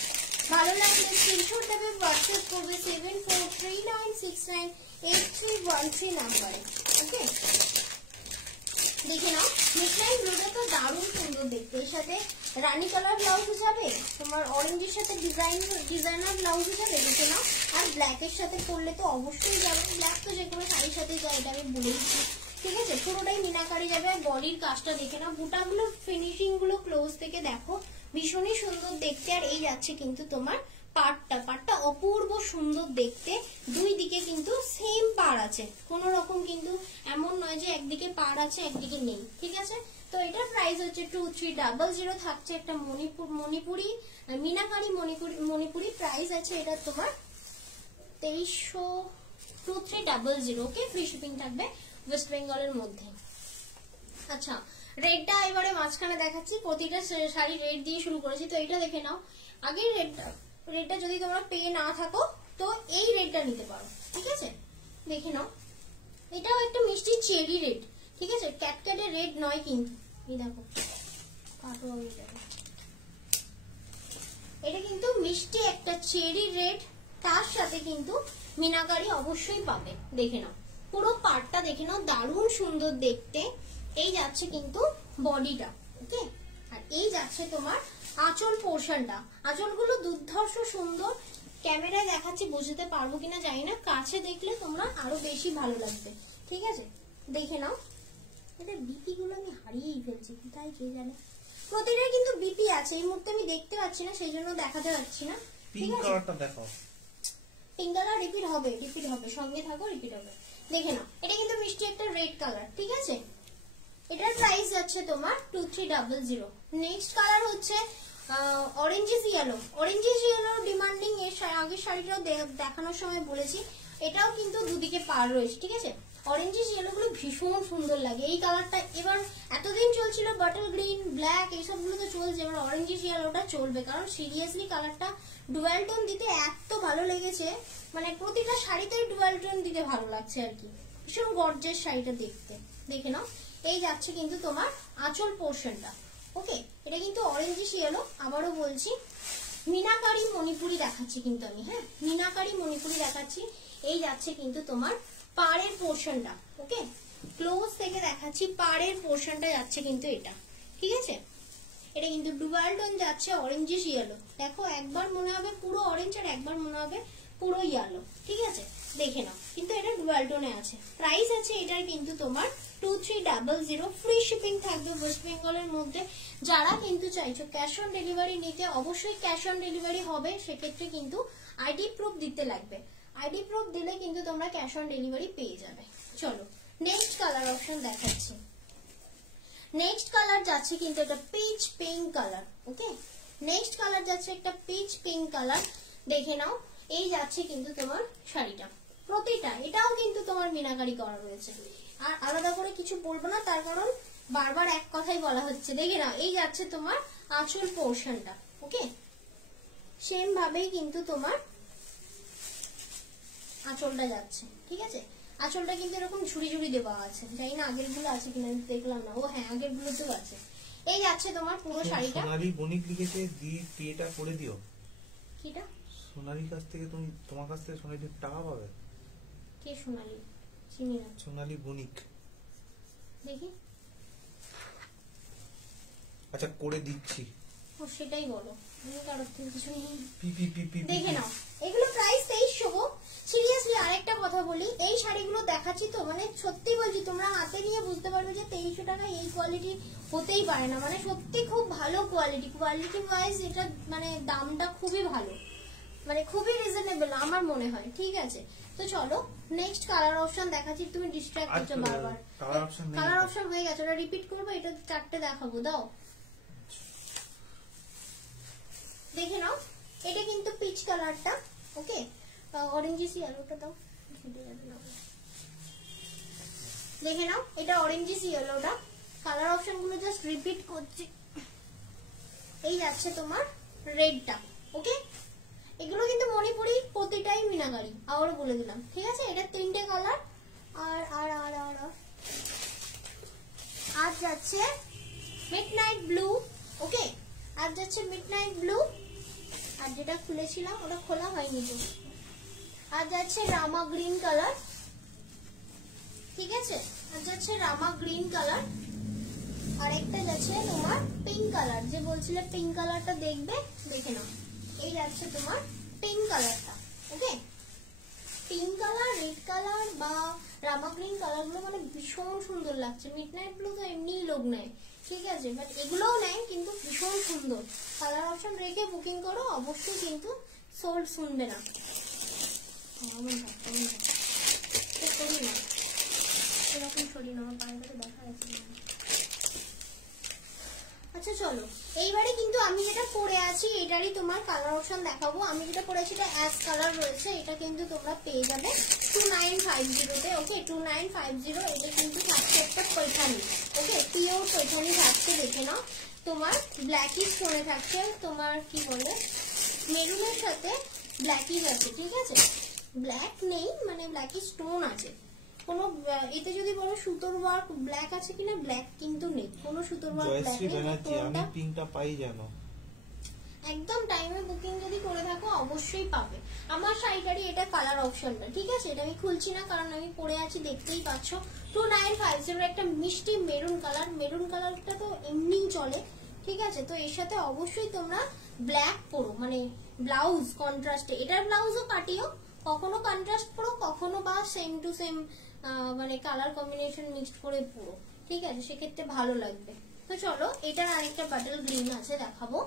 ভালো লাগলে স্ক্রিনশট দেবে, হোয়াটসঅ্যাপ করবে 7439698313 নাম্বারে। ওকে, দেখে নাও, মিডনাইট ব্লুটা তো দারুণ সুন্দর দেখতে। এর সাথে রানী কালার ব্লাউজ যাবে, তোমার অরেঞ্জের সাথে ডিজাইনার ব্লাউজ যাবে, দেখে নাও। আর ব্ল্যাকের সাথে করলে তো অবশ্যই যাবে, ব্ল্যাক তো যে কোনো শাড়ির সাথে যায়, এটা আমি বলে দিচ্ছি, ঠিক আছে। পুরোটাই মিনাকারি যাবে। আর বডির কাজটা দেখে নাও, বুটাগুলো ফিনিশিং গুলো ক্লোজ থেকে দেখো, ভীষণই সুন্দর দেখতে। আর এই যাচ্ছে কিন্তু তোমার পাড়টা অপূর্ব সুন্দর দেখতে। দুই দিকে কিন্তু সেম পাড় আছে, কোন রকম কিন্তু এমন নয় যে একদিকে পাড় আছে একদিকে নেই, ঠিক আছে। তো এটার প্রাইস হচ্ছে 2300 থাকছে। একটা মণিপুরি মিনাকারি মণিপুরি প্রাইস আছে এটা তোমার 2300 ওকে। ফ্রি শিপিং থাকবে ওয়েস্ট বেঙ্গলের মধ্যে। আচ্ছা, রেডটা এবারে মাঝখানে দেখাচ্ছি, প্রতিটা শাড়ি রেড দিয়ে শুরু করেছি। তো এটা দেখে নাও, আগের রেডটা যদি তোমরা পেয়ে না থাকো তো এই রেডটা নিতে পারো, ঠিক আছে। দেখে নাও, এটাও একটা মিষ্টি চেরি রেড, ঠিক আছে, ক্যাটক্যাটে রেড নয় কিন্তু। এই দেখো, এটা কিন্তু মিষ্টি একটা চেরি রেড, তার সাথে কিন্তু মিনাকারি অবশ্যই পাবে। দেখে নাও, পুরো পাড়টা দেখে নাও, দারুণ সুন্দর দেখতে। এই যাচ্ছে কিন্তু বডিটা, ওকে। আর এই যাচ্ছে তোমার আঁচল পোর্শনটা। আঁচলগুলো দুর্ধর্ষ সুন্দর, ক্যামেরায় দেখাচ্ছি বুঝতে পারবো কিনা জানি না, কাছে দেখলে তোমরা আরো বেশি ভালো লাগবে, ঠিক আছে। দেখে নাও, এটা বিপি গুলো আমি হারিয়েই ফেলছি, কোথায় কে জানে। প্রতিটা কিন্তু বিপি আছে, এই মুহূর্তে আমি দেখতে পাচ্ছি না, সেই জন্য দেখাতে পারছি না। পিঙ্ক কালারটা দেখাও, পিঙ্ক কালার রিপিট হবে, সঙ্গে থাকো, রিপিট হবে। দেখে নাও, এটা কিন্তু মিষ্টি একটা রেড কালার, ঠিক আছে। এটার প্রাইস যাচ্ছে তোমার 2300। নেক্সট কালার হচ্ছে অরেঞ্জিস ইয়েলো ডিমান্ডিং। এর আগের শাড়িটাও দেখানোর সময় বলেছি, এটাও কিন্তু দুদিকে পাড় রয়েছে, ঠিক আছে। অরেঞ্জিস ইয়েলো গুলো ভীষণ সুন্দর লাগে। এই কালারটা এবার এতদিন চলছিল বটল গ্রিন, ব্ল্যাক, এইসবগুলো তো চলছে, এবার অরেঞ্জিস ইয়েলোটা চলবে, কারণ সিরিয়াসলি কালারটা ডুয়াল টোন দিতে এত ভালো লেগেছে, মানে প্রতিটা শাড়িতেই ডুয়াল টোন দিতে ভালো লাগছে আর কি। ভীষণ গর্জেস শাড়িটা দেখতে। দেখে নাও, এই যাচ্ছে কিন্তু তোমার আঁচল পোর্শনটা, ওকে। এটা কিন্তু অরেঞ্জিস ইয়েলো, আবারও বলছি, মিনাকারি মণিপুরি দেখাচ্ছি কিন্তু আমি, হ্যাঁ, মিনাকারি মণিপুরি দেখাচ্ছি। এই যাচ্ছে কিন্তু তোমার পাড়ের পোর্শনটা, ওকে। ক্লোজ থেকে দেখাচ্ছি, পাড়ের পোর্শনটা যাচ্ছে কিন্তু এটা, ঠিক আছে। এটা কিন্তু ডুয়াল টোন যাচ্ছে, অরেঞ্জিস ইয়েলো। দেখো, একবার মনে হবে পুরো অরেঞ্জ আর একবার মনে হবে পুরো ইয়েলো, ঠিক আছে। দেখে নাও, কিন্তু এটা ডুয়াল টোনে আছে। প্রাইস আছে এটার কিন্তু তোমার 2300। ফ্রি শিপিং থাকবে ওয়েস্ট বেঙ্গলের মধ্যে। যারা কিন্তু চাইছো ক্যাশ অন ডেলিভারি নিতে, অবশ্যই ক্যাশ অন ডেলিভারি হবে, সেক্ষেত্রে কিন্তু আইডি প্রুফ দিতে লাগবে। আইডি প্রুফ দিলে কিন্তু তোমরা ক্যাশ অন ডেলিভারি পেয়ে যাবে। চলো নেক্সট কালার অপশন দেখাচ্ছি। নেক্সট কালার যাচ্ছে কিন্তু এটা পিচ পিঙ্ক কালার, ওকে। নেক্সট কালার যাচ্ছে একটা পিচ পিঙ্ক কালার। দেখে নাও, এই যাচ্ছে কিন্তু তোমার শাড়িটা, প্রতিটা এটাও কিন্তু তোমার মিনাকারি করা রয়েছে। আর আলাদা করে কিছু বলবো না, তার কারণ বারবার এক কথাই বলা হচ্ছে। দেখে নাও, এই যাচ্ছে তোমার আঁচল পোর্শনটা, ওকে। সেম ভাবেই কিন্তু তোমার আঁচলটা যাচ্ছে, ঠিক আছে। আঁচলটা কিন্তু এরকম ঝুড়ি ঝুড়ি দেওয়া আছে, জানি না আগের গুলো আছে কিনা, দেখলাম না। ও হ্যাঁ, আগের গুলোতেও আছে। এই যাচ্ছে তোমার পুরো শাড়িটা। সোনালী বণিক লিখেছে, বিয়েটা করে দিও। কিটা? সোনালীর কাছ থেকে তোমার কাছ থেকে সোনালীর টাকা পাবে। কে সোনালী? চিনি না। সোনালী বণিক, দেখি। আচ্ছা, করে দিচ্ছি। ও সেটাই বলো, আমি কারোর থেকে কিছু নেই। পি দেখে নাও, এগুলো প্রাইস 2300 গো। সিরিয়াসলি আরেকটা কথা বলি, এই শাড়িগুলো দেখাচ্ছি তো, মানে সত্যি বলছি, তোমরা হাতে নিয়ে বুঝতে পারবে যে 2300 টাকা এই কোয়ালিটি হতেই পারে না। মানে সত্যি খুব ভালো কোয়ালিটি ওয়াইজ এটা, মানে দামটা খুবই ভালো, মানে খুবই রিজনেবল আমার মনে হয়, ঠিক আছে। তো চলো নেক্সট কালার অপশন দেখাচ্ছি। তুমি ডিস্ট্রাক্ট হচ্ছো বারবার। কালার অপশন হয়ে গেছে, ওটা রিপিট করবো, এটা 4টে দেখাবো, দাও। দেখে নাও, এটা কিন্তু পিচ কালারটা, ওকে। অরেঞ্জিস ইয়েলোটা দাও। দেখে নাও, এটা অরেঞ্জিস ইয়েলোটা। কালার অপশন গুলো জাস্ট রিপিট করছি। এই যাচ্ছে তোমার রেডটা, ওকে। এগুলো কিন্তু মণিপুরি, প্রতিটাই মিনাকারি, আবারও বলে দিলাম, ঠিক আছে। এটা 3টে কালার। আর আর আর আর আজ যাচ্ছে মিডনাইট ব্লু, ওকে। আজ যাচ্ছে মিডনাইট ব্লু। আর যেটা খুলেছিলাম ওটা খোলা হয়নি তো। আজ যাচ্ছে রামা গ্রিন কালার, ঠিক আছে। আজ যাচ্ছে রামা গ্রিন কালার। আর একটা যাচ্ছে তোমার পিঙ্ক কালার, যে বলছিলে পিঙ্ক কালারটা দেখবে, দেখে নাও। এই যাচ্ছে তোমার পিঙ্ক কালারটা, ওকে। পিঙ্ক কালার, রেড কালার বা রামা গ্রিন কালার গুলো মানে ভীষণ সুন্দর লাগছে। মিডনাইট ব্লু তো এমনিই লোক নেয়, ঠিক আছে, বাট এগুলোও নেয়, কিন্তু ভীষণ সুন্দর। কালার অপশন রেখে বুকিং করো, অবশ্যই কিন্তু সোল্ড শুনবে না। এরকম সরি না, আমার পায়ের কাছে দেখা যাচ্ছে। আচ্ছা চলো, এইবারে কিন্তু আমি যেটা পরে আছি এটারই তোমার কালার অপশন দেখাবো। আমি যেটা পরে আছি এটা অ্যাশ কালার রয়েছে, এটা কিন্তু তোমরা পেয়ে যাবে 2950 তে, ওকে। 2950, এটা কিন্তু থাকছে একটা পৈঠানি, ওকে, পিওর পৈঠানি থাকছে, দেখে নাও। তোমার ব্ল্যাকি স্টোনে থাকছে, তোমার কি বলে মেরুনের সাথে ব্ল্যাকি আছে, ঠিক আছে, ব্ল্যাক নেই মানে ব্ল্যাকি স্টোন আছে। কোনো এতে যদি বলো সুতোর ওয়ার্ক ব্ল্যাক আছে কিনা, ব্ল্যাক কিন্তু নেই, কোনো সুতোর ওয়ার্ক ব্ল্যাক নেই। আমি পিঙ্কটা পাই জানো, একদম টাইমে বুকিং যদি করে থাকো অবশ্যই পাবে। আমার শাড়িটারই এটা কালার অপশনটা, ঠিক আছে, এটা আমি খুলছি না কারণ আমি পরে আছি, দেখতেই পাচ্ছ। 2950 একটা মিষ্টি মেরুন কালার, মেরুন কালারটা তো এমনিই চলে, ঠিক আছে। তো এর সাথে অবশ্যই তোমরা ব্ল্যাক পরো, মানে ব্লাউজ কন্ট্রাস্টে, এটার ব্লাউজও কাটিও, কখনো কন্ট্রাস্ট পরো, কখনো বা সেম টু সেম মানে কালার কম্বিনেশন মিক্সড করে পরো, ঠিক আছে, সেক্ষেত্রে ভালো লাগবে। তো চলো, এটার আরেকটা বাটল গ্রিন আছে, দেখাবো।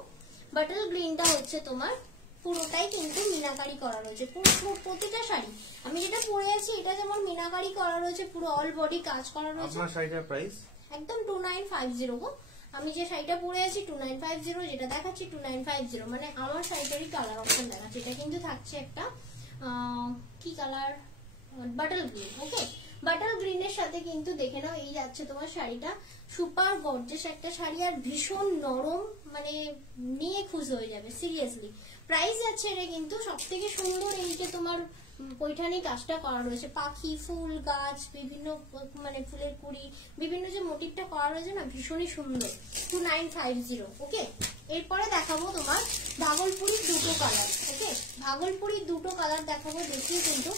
বাটল গ্রিনটা হচ্ছে তোমার পুরোটাই কিন্তু মিনাকারি করা রয়েছে, প্রতিটা শাড়ি আমি যেটা পরে আছি এটা যেমন মিনাকারি করা রয়েছে, পুরো অল বডি কাজ করা রয়েছে। আপনার শাড়িটার প্রাইস একদম 2950 গো। আমি যে শাড়িটা পরে আছি 2950, যেটা দেখাচ্ছি 2950, মানে আমার শাড়িটারই কালার অপশন দেখাচ্ছি। এটা কিন্তু থাকছে একটা কি কালার, বাটল গ্রিন, ওকে। বাটল গ্রিনের সাথে কিন্তু দেখে নাও এই যাচ্ছে তোমার শাড়িটা, সুপার গর্জিয়াস একটা শাড়ি, আর ভীষণ নরম, মানে নিয়ে খুশি হয়ে যাবে সিরিয়াসলি। প্রাইস যাচ্ছে এটা কিন্তু সবথেকে সুন্দর, এই যে তোমার পৈঠানি কাজটা করা রয়েছে, পাখি, ফুল, গাছ, বিভিন্ন মানে ফুলের কুড়ি, বিভিন্ন যে মোটিভটা করা রয়েছে না, ভীষণই সুন্দর। 2950, ওকে। এরপরে দেখাবো তোমার ভাগলপুরীর দুটো কালার, ওকে। ভাগলপুরীর দুটো কালার দেখাবো, দেখিয়ে কিন্তু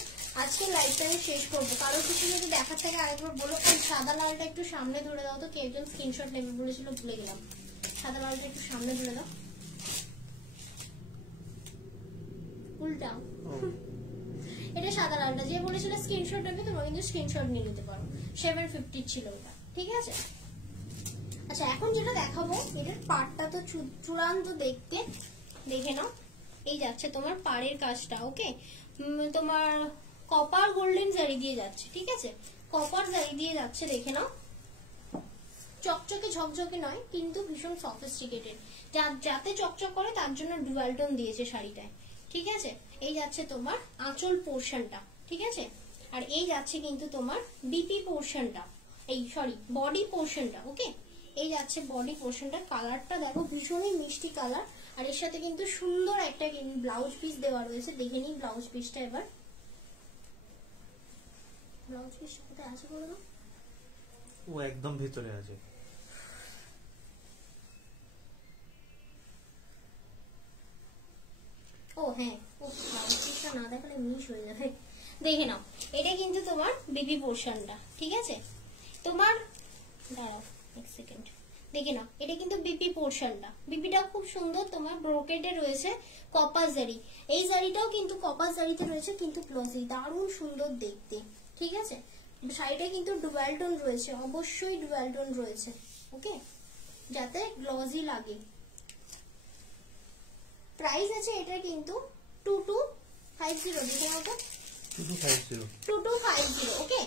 আজকে লাইভটা শেষ করবো। কারো কিছু যদি দেখার থাকে আরেকবার বলো। ওই সাদা লালটা একটু সামনে ধরে দাও তো, কেউ একজন স্ক্রিনশট নেবে বলেছিল, ভুলে গেলাম। সাদা লালটা একটু সামনে ধরে দাও, উল্টাও। এটা সাদা লালটা যে বলেছিল স্ক্রিনশট নেবে, তোমরা কিন্তু স্ক্রিনশট নিয়ে নিতে পারো। 750 ছিল ওটা, ঠিক আছে। আচ্ছা, এখন যেটা দেখাবো এটার পাড়টা তো চূড়ান্ত দেখতে, দেখে নাও। এই যাচ্ছে তোমার পাড়ের কাজটা, ওকে। তোমার কপার গোল্ডেন জারি দিয়ে যাচ্ছে, ঠিক আছে, কপার জারি দিয়ে যাচ্ছে, দেখে নাও। চকচকে ঝকঝকে নয়, কিন্তু ভীষণ সফিস্টিকেটেড, যাতে চকচক করে তার জন্য ডুয়াল টোন দিয়েছে শাড়িটায়, ঠিক আছে। এই যাচ্ছে তোমার আঁচল পোর্শনটা, ঠিক আছে, আর এই যাচ্ছে কিন্তু তোমার বিপি পোর্শনটা, এই সরি বডি পোর্শনটা, ওকে। এই যাচ্ছে বডি পোর্শনটা, কালারটা দেখো ভীষণই মিষ্টি কালার, আর এর সাথে কিন্তু সুন্দর একটা ব্লাউজ পিস দেওয়া রয়েছে। দেখে নিই ব্লাউজ পিসটা এবার, ব্লাউজ পিসটা কোথায় আছে বলো তো? ও একদম ভিতরে আছে। ও হ্যাঁ, ও ব্লাউজ পিসটা না দেখালে মিস হয়ে যাবে। দেখে নাও, এটা কিন্তু তোমার বিপি পোর্শনটা, ঠিক আছে। তোমার দাঁড়াও এক সেকেন্ড, দেখে নাও, এটা কিন্তু বিপি পোর্শনটা, বিপিটা খুব সুন্দর, তোমার ব্রোকেটে রয়েছে কপার জারি। এই জারিটাও কিন্তু কপার জারিতে রয়েছে, কিন্তু গ্লসি, দারুণ সুন্দর দেখতে, ঠিক আছে। শাড়িটা কিন্তু ডুয়াল টোন রয়েছে, অবশ্যই ডুয়াল টোন রয়েছে, ওকে, যাতে গ্লসি লাগে। প্রাইস আছে এটা কিন্তু 2250, দেখে নাও তো, 2250, ওকে।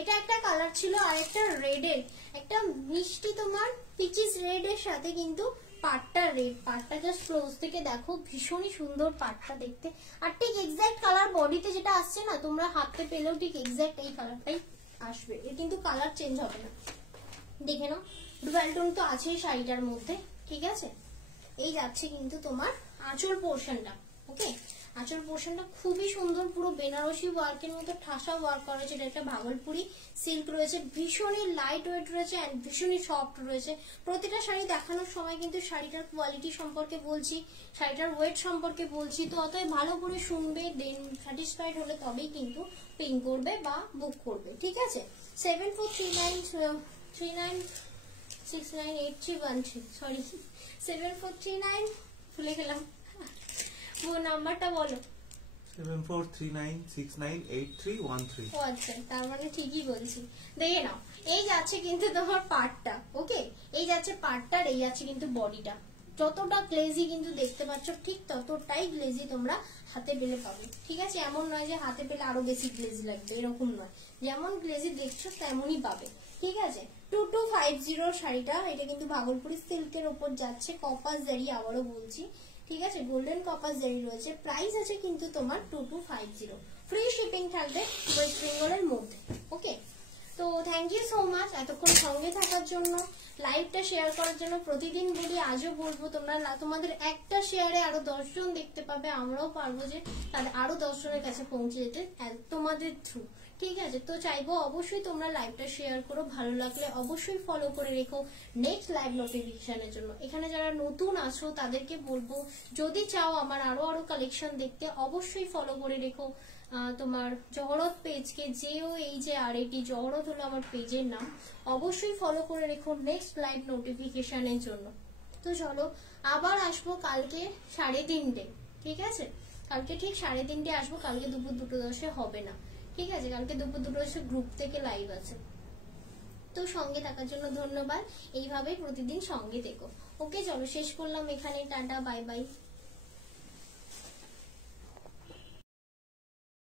এটা একটা কালার ছিল, আর একটা রেডের, একটা মিষ্টি তোমার পিচিস রেড এর সাথে কিন্তু পাটটা রেড, পাটটা জাস্ট ক্লোজ থেকে দেখো, ভীষণই সুন্দর পাটটা দেখতে। আর ঠিক এক্সাক্ট কালার বডিতে যেটা আসছে না, তোমরা হাতে পেলেও ঠিক এক্সাক্ট এই কালারটাই আসবে, এর কিন্তু কালার চেঞ্জ হবে না। দেখে নাও, ডুয়াল টোন তো আছে শাড়িটার মধ্যে, ঠিক আছে। এই যাচ্ছে কিন্তু তোমার আঁচল পোর্শনটা, ওকে। আঁচল পোর্শনটা খুবই সুন্দর, পুরো বেনারসি ওয়ার্কের মতো ঠাসা ওয়ার্ক করা রয়েছে। এটা একটা ভাগলপুরি সিল্ক রয়েছে, ভীষণই লাইট ওয়েট রয়েছে এন্ড ভীষণই সফট রয়েছে। প্রতিটা শাড়ি দেখানোর সময় কিন্তু শাড়িটার কোয়ালিটি সম্পর্কে বলছি, শাড়িটার ওয়েট সম্পর্কে বলছি, তো অতএব ভালো করে শুনবে, দেন স্যাটিসফাইড হলে তবেই কিন্তু পিং করবে বা বুক করবে, ঠিক আছে। 743939 698313 সরি 7439 ভুলে গেলাম, ও নাম্বারটা বলো। 7439698313। ও আচ্ছা, তার মানে ঠিকই বলছি। দেখে নাও, এই যাচ্ছে কিন্তু তোমার পার্টটা, ওকে, এই যাচ্ছে পার্টটা, এই যাচ্ছে কিন্তু বডিটা। যতটা গ্লেজি কিন্তু দেখতে পাচ্ছ ঠিক ততটাই গ্লেজি তোমরা হাতে পেলে পাবে, ঠিক আছে? এমন নয় যে হাতে পেলে আরো বেশি গ্লেজি লাগবে, এরকম নয়, যেমন গ্লেজি দেখছো তেমনই পাবে, ঠিক আছে? 2250 শাড়িটা, এটা কিন্তু ভাগলপুরি সিল্কের উপর যাচ্ছে, কপাস জারি, আবারও বলছি, ঠিক আছে? গোল্ডেন কপাস জারি রয়েছে, প্রাইস আছে কিন্তু তোমার 2250, ফ্রি শিপিং থাকবে ওয়েস্ট বেঙ্গলের মধ্যে, ওকে? তো থ্যাংক ইউ সো মাচ এতক্ষণ সঙ্গে থাকার জন্য, লাইভটা শেয়ার করার জন্য। প্রতিদিন বলি, আজও বলবো, তোমরা তোমাদের একটা শেয়ারে আরো 10 জন দেখতে পাবে, আমরাও পারবো যে তাদের আরো 10 জনের কাছে পৌঁছে যেতে তোমাদের থ্রু, ঠিক আছে? তো চাইবো অবশ্যই তোমরা লাইভটা শেয়ার করো, ভালো লাগলে অবশ্যই ফলো করে রেখো নেক্সট লাইভ নোটিফিকেশনের জন্য। এখানে যারা নতুন আসো তাদেরকে বলবো, যদি চাও আমার আরো কালেকশন দেখতে, অবশ্যই ফলো করে রেখো তোমার জহরত পেজকে, যেও এই যে আরএটি জহরত হলো আমার পেজের নাম, অবশ্যই ফলো করে রেখো নেক্সট লাইভ নোটিফিকেশনের জন্য। তো চলো, আবার আসবো কালকে 3:30, ঠিক আছে? কালকে ঠিক 3:30 আসবো, কালকে দুপুর 2:10 হবে না, ঠিক আছে? কালকে দুপুর 2:10 গ্রুপ থেকে লাইভ আছে। তো সঙ্গে থাকার জন্য ধন্যবাদ, এইভাবে প্রতিদিন সঙ্গে থেকো, ওকে? চলো শেষ করলাম এখানে, টাটা, বাই বাই।